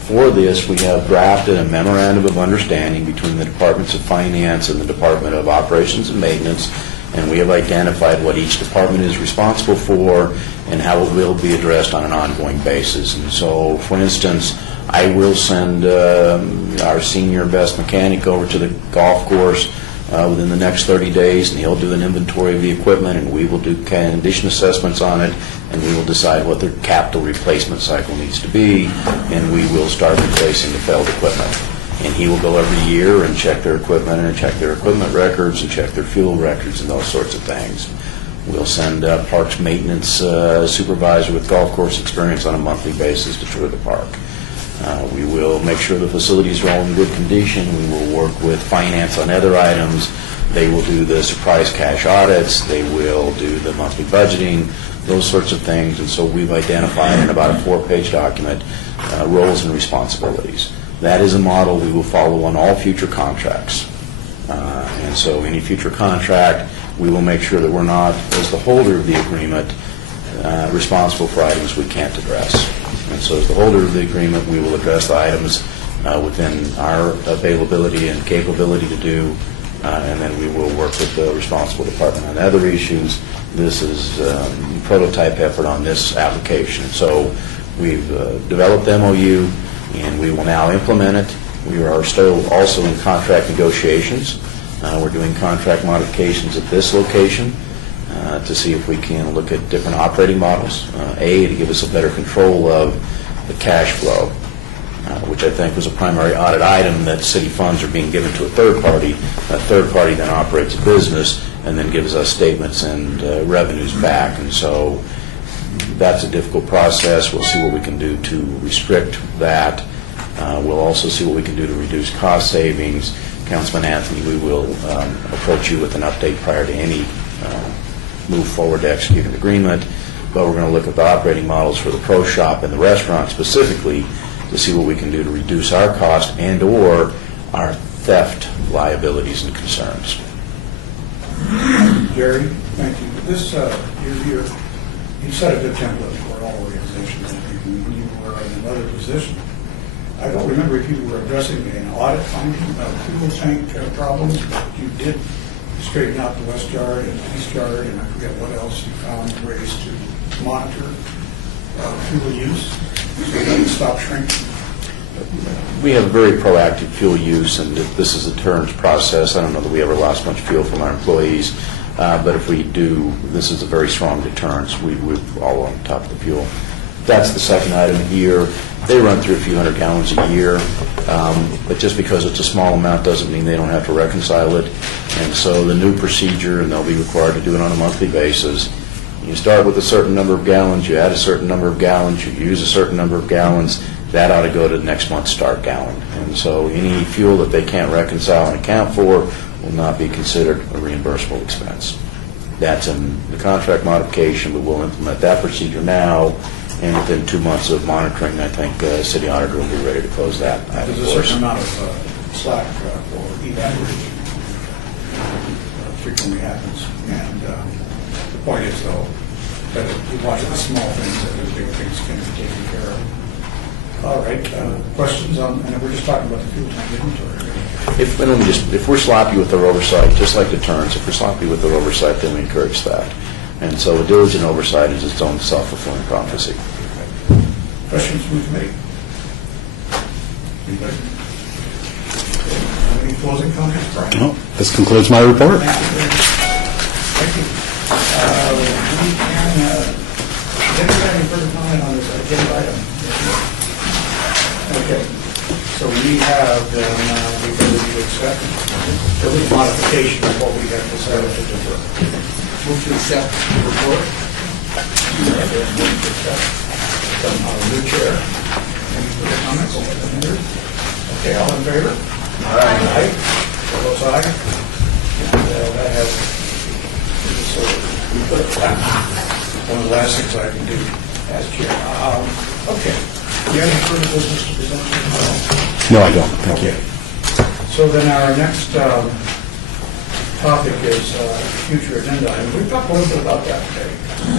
For this, we have drafted a memorandum of understanding between the Departments of Finance and the Department of Operations and Maintenance, and we have identified what each department is responsible for and how it will be addressed on an ongoing basis. And so, for instance, I will send our senior best mechanic over to the golf course within the next 30 days, and he'll do an inventory of the equipment, and we will do condition assessments on it, and we will decide what the capital replacement cycle needs to be, and we will start replacing the failed equipment. And he will go every year and check their equipment and check their equipment records and check their fuel records and those sorts of things. We'll send a parks maintenance supervisor with golf course experience on a monthly basis to tour the park. We will make sure the facilities are all in good condition. We will work with finance on other items. They will do the surprise cash audits. They will do the monthly budgeting, those sorts of things. And so we've identified in about a 4-page document roles and responsibilities. That is a model we will follow on all future contracts. And so any future contract, we will make sure that we're not, as the holder of the agreement, responsible for items we can't address. And so as the holder of the agreement, we will address the items within our availability and capability to do, and then we will work with the responsible department on other issues. This is a prototype effort on this application. So we've developed the MOU, and we will now implement it. We are still also in contract negotiations. We're doing contract modifications at this location to see if we can look at different operating models, to give us a better control of the cash flow, which I think was a primary audit item, that city funds are being given to a third party. A third party then operates a business and then gives us statements and revenues back. And so that's a difficult process. We'll see what we can do to restrict that. We'll also see what we can do to reduce cost savings. Councilman Anthony, we will approach you with an update prior to any move forward to execute an agreement, but we're going to look at the operating models for the pro shop and the restaurant specifically to see what we can do to reduce our cost and or our theft liabilities and concerns. Jerry, thank you. This, you set a good template for all organizations. I think when you were in another position, I don't remember if you were addressing an audit finding of fuel tank problems, but you did straighten out the west yard and the east yard, and I forget what else you found ways to monitor fuel use so it doesn't stop shrinking. We have very proactive fuel use, and this is a turns process. I don't know that we ever lost much fuel from our employees, but if we do, this is a very strong deterrence. We're all on top of the fuel. That's the second item here. They run through a few hundred gallons a year, but just because it's a small amount doesn't mean they don't have to reconcile it. And so the new procedure, and they'll be required to do it on a monthly basis, you start with a certain number of gallons, you add a certain number of gallons, you use a certain number of gallons, that ought to go to next month's start gallon. And so any fuel that they can't reconcile and account for will not be considered a reimbursable expense. That's in the contract modification, but we'll implement that procedure now. And within 2 months of monitoring, I think the city auditor will be ready to close that. There's a certain amount of slack for evaluation. Frequently happens. And the point is, though, that you watch the small things, that the big things can be taken care of. All right, questions on, and we're just talking about the fuel tank inventory. If we're sloppy with our oversight, just like the turns, if we're sloppy with our oversight, then we encourage that. And so a diligent oversight is its own self-fulfilling prophecy. Questions from the committee? Anybody? Any closing comments, Brian? No, this concludes my report. Thank you very much. Thank you. Does anybody have any further comment on this agenda item? Okay. So we have then the ability to accept the modification of what we have decided to do. Move to accept the report. Move to accept. Some new chair. Any further comments? Okay, all in favor? Aye. All those aye. And that has, so we put it back. One of the last things I can do as chair. Okay. Do you have any further business to present? No, I don't. Thank you. So then our next topic is future agenda items. We've talked a little bit about that today. Do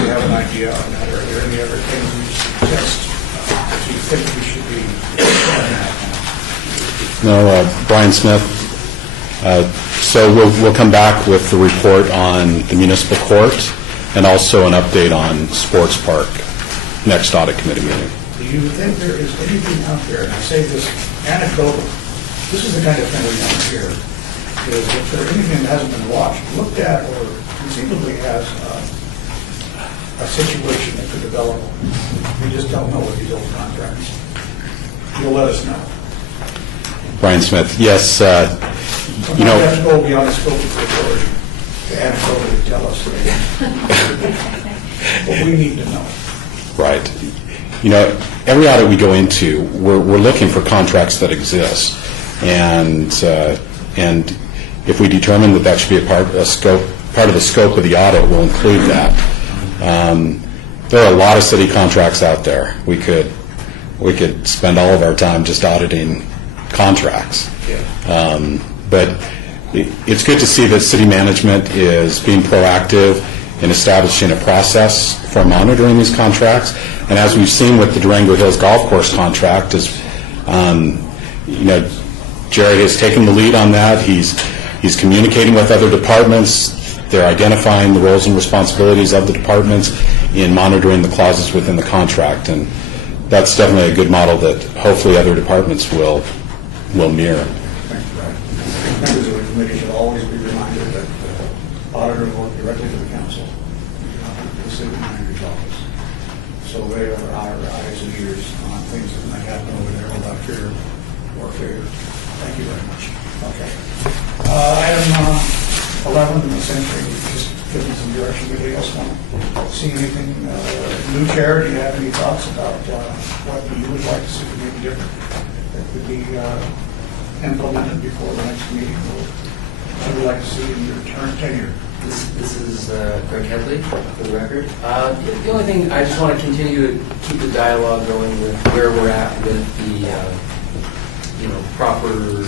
you have an idea on that? Are there any other things you suggest that you think we should be looking at? No, Brian Smith. So we'll come back with the report on the municipal court and also an update on sports park next audit committee meeting. Do you think there is anything out there, and I say this anecdotal, this is the kind of thing we want to hear, is if there anything that hasn't been watched, looked at, or conceivably has a situation that could develop, we just don't know with these old contracts. You'll let us know. Brian Smith, yes, you know. We have to go beyond the scope of the authority to anecdotally tell us what we need to know. Right. You know, every audit we go into, we're looking for contracts that exist, and if we determine that should be a part of the scope of the audit, we'll include that. There are a lot of city contracts out there. We could spend all of our time just auditing contracts. But it's good to see that city management is being proactive in establishing a process for monitoring these contracts. And as we've seen with the Durango Hills Golf Course contract, Jerry has taken the lead on that. He's communicating with other departments. They're identifying the roles and responsibilities of the departments in monitoring the clauses within the contract. And that's definitely a good model that hopefully other departments will mirror. Thank you, Brian. Members of the committee should always be reminded that the auditor will work directly to the council, the city manager's office. So they are our eyes and ears on things that might happen over there without fear or favor. Thank you very much. Okay. Item 11, essentially, just giving some direction. Anybody else want to see anything? New chair, do you have any thoughts about what you would like to see maybe different that could be implemented before the next meeting? Or what would you like to see in your tenure? This is Greg Headley, for the record. The only thing, I just want to continue to keep the dialogue going with where we're at with the proper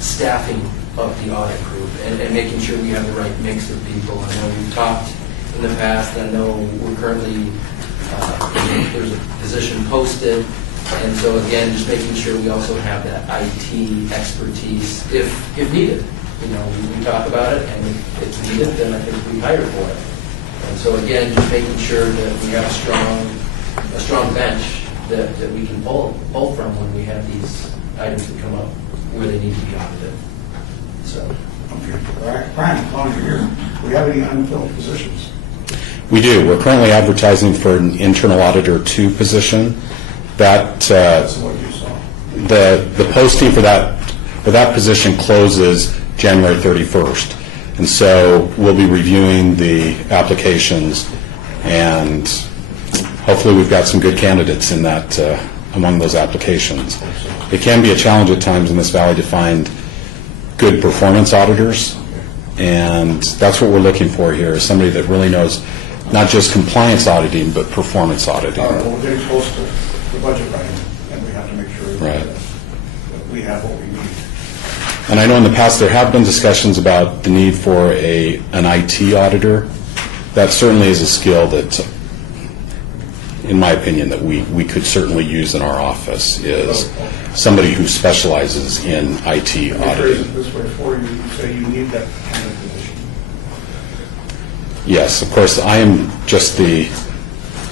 staffing of the audit group and making sure we have the right mix of people. I know we've talked in the past, I know we're currently, there's a position posted, and so again, just making sure we also have that IT expertise if needed. We talk about it, and if it's needed, then I think we hire for it. And so again, just making sure that we have a strong bench that we can pull from when we have these items that come up where they need to be audited. So. Okay. All right. Brian, as long as you're here, do we have any unfilled positions? We do. We're currently advertising for an internal auditor 2 position. That's what you saw. The posting for that position closes January 31st. And so we'll be reviewing the applications, and hopefully we've got some good candidates in that among those applications. It can be a challenge at times in this valley to find good performance auditors, and that's what we're looking for here, is somebody that really knows not just compliance auditing, but performance auditing. All right, well, we're getting close to the budget writing, and we have to make sure we do Right. that. that we have what we need. And I know in the past there have been discussions about the need for an IT auditor. That certainly is a skill that, in my opinion, that we could certainly use in our office, is somebody who specializes in IT Let me phrase auditing. it this way for you. You say you need that kind of position. Yes, of course, I am just the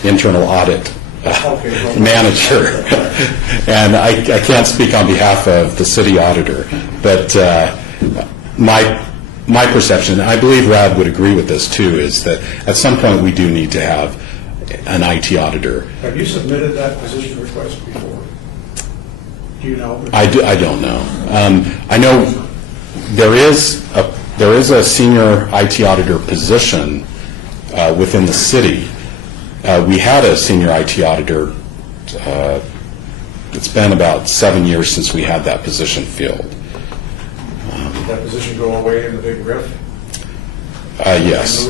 internal audit manager, and I can't speak on behalf of the city auditor, but my perception, and I believe Rad would agree with this too, is that at some point we do need to have an IT auditor. Have you submitted that position request before? Do you know? I don't know. I know there is a senior IT auditor position within the city. We had a senior IT auditor. It's been about 7 years since we had that position filled. Did that position go away in the big riff? Yes.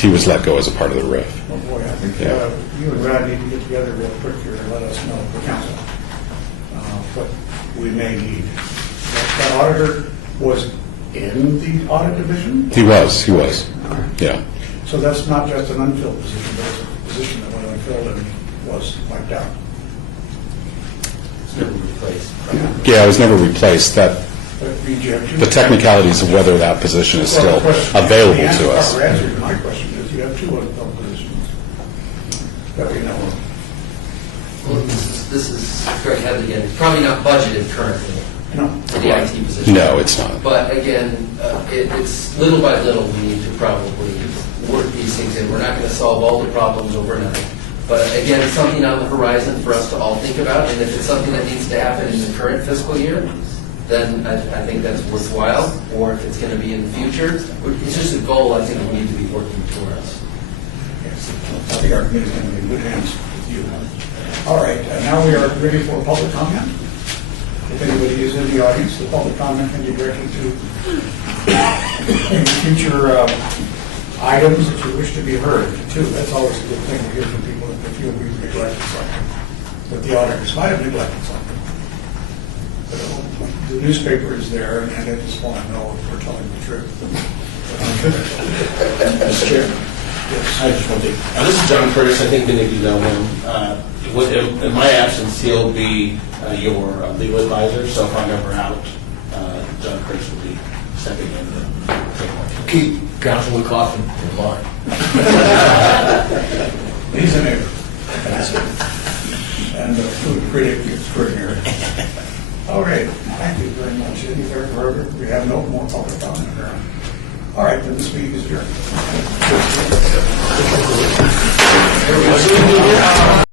He was let go as a part of the RIF. Oh, boy, I think Yeah. you and Brad need to get together real quick here and let us know, the council, what we may need. That auditor was in the audit division? He was. Yeah. So that's not just an unfilled position, but it's a position that went unfilled and was wiped out. It's never replaced. Yeah, it was never replaced. That But means you have two. the technicalities of whether that position is still available to us. The answer to my question is you have two unfilled positions that we know of. Well, this is Greg Headley again. It's probably not budgeted currently No. for the IT position. No, it's not. But again, it's little by little we need to probably work these things in. We're not going to solve all the problems overnight. But again, it's something on the horizon for us to all think about. And if it's something that needs to happen in the current fiscal year, then I think that's worthwhile. Or if it's going to be in the future, it's just a goal I think we need to be working towards. I think our committee is going to be in good hands with you. All right, now we are ready for public comment. If anybody is in the audience, the public comment can be directed to any future items that you wish to be heard, too. That's always a good thing to hear from people if they feel we've neglected something, that the auditors might have neglected something. But the newspaper is there, and they just want to know if we're telling the truth. Mr. Chairman. Yes. I just want to, this is John Curtis, I think many of you know him. In my absence, he'll be your legal advisor, so if I'm ever out, John Curtis will be stepping in to take my Keep Councilman Coffin in mind. He's a neighbor. And a food critic extraordinary. All right, thank you very much. Any further? We have no more public comment here. All right, then this meeting is adjourned.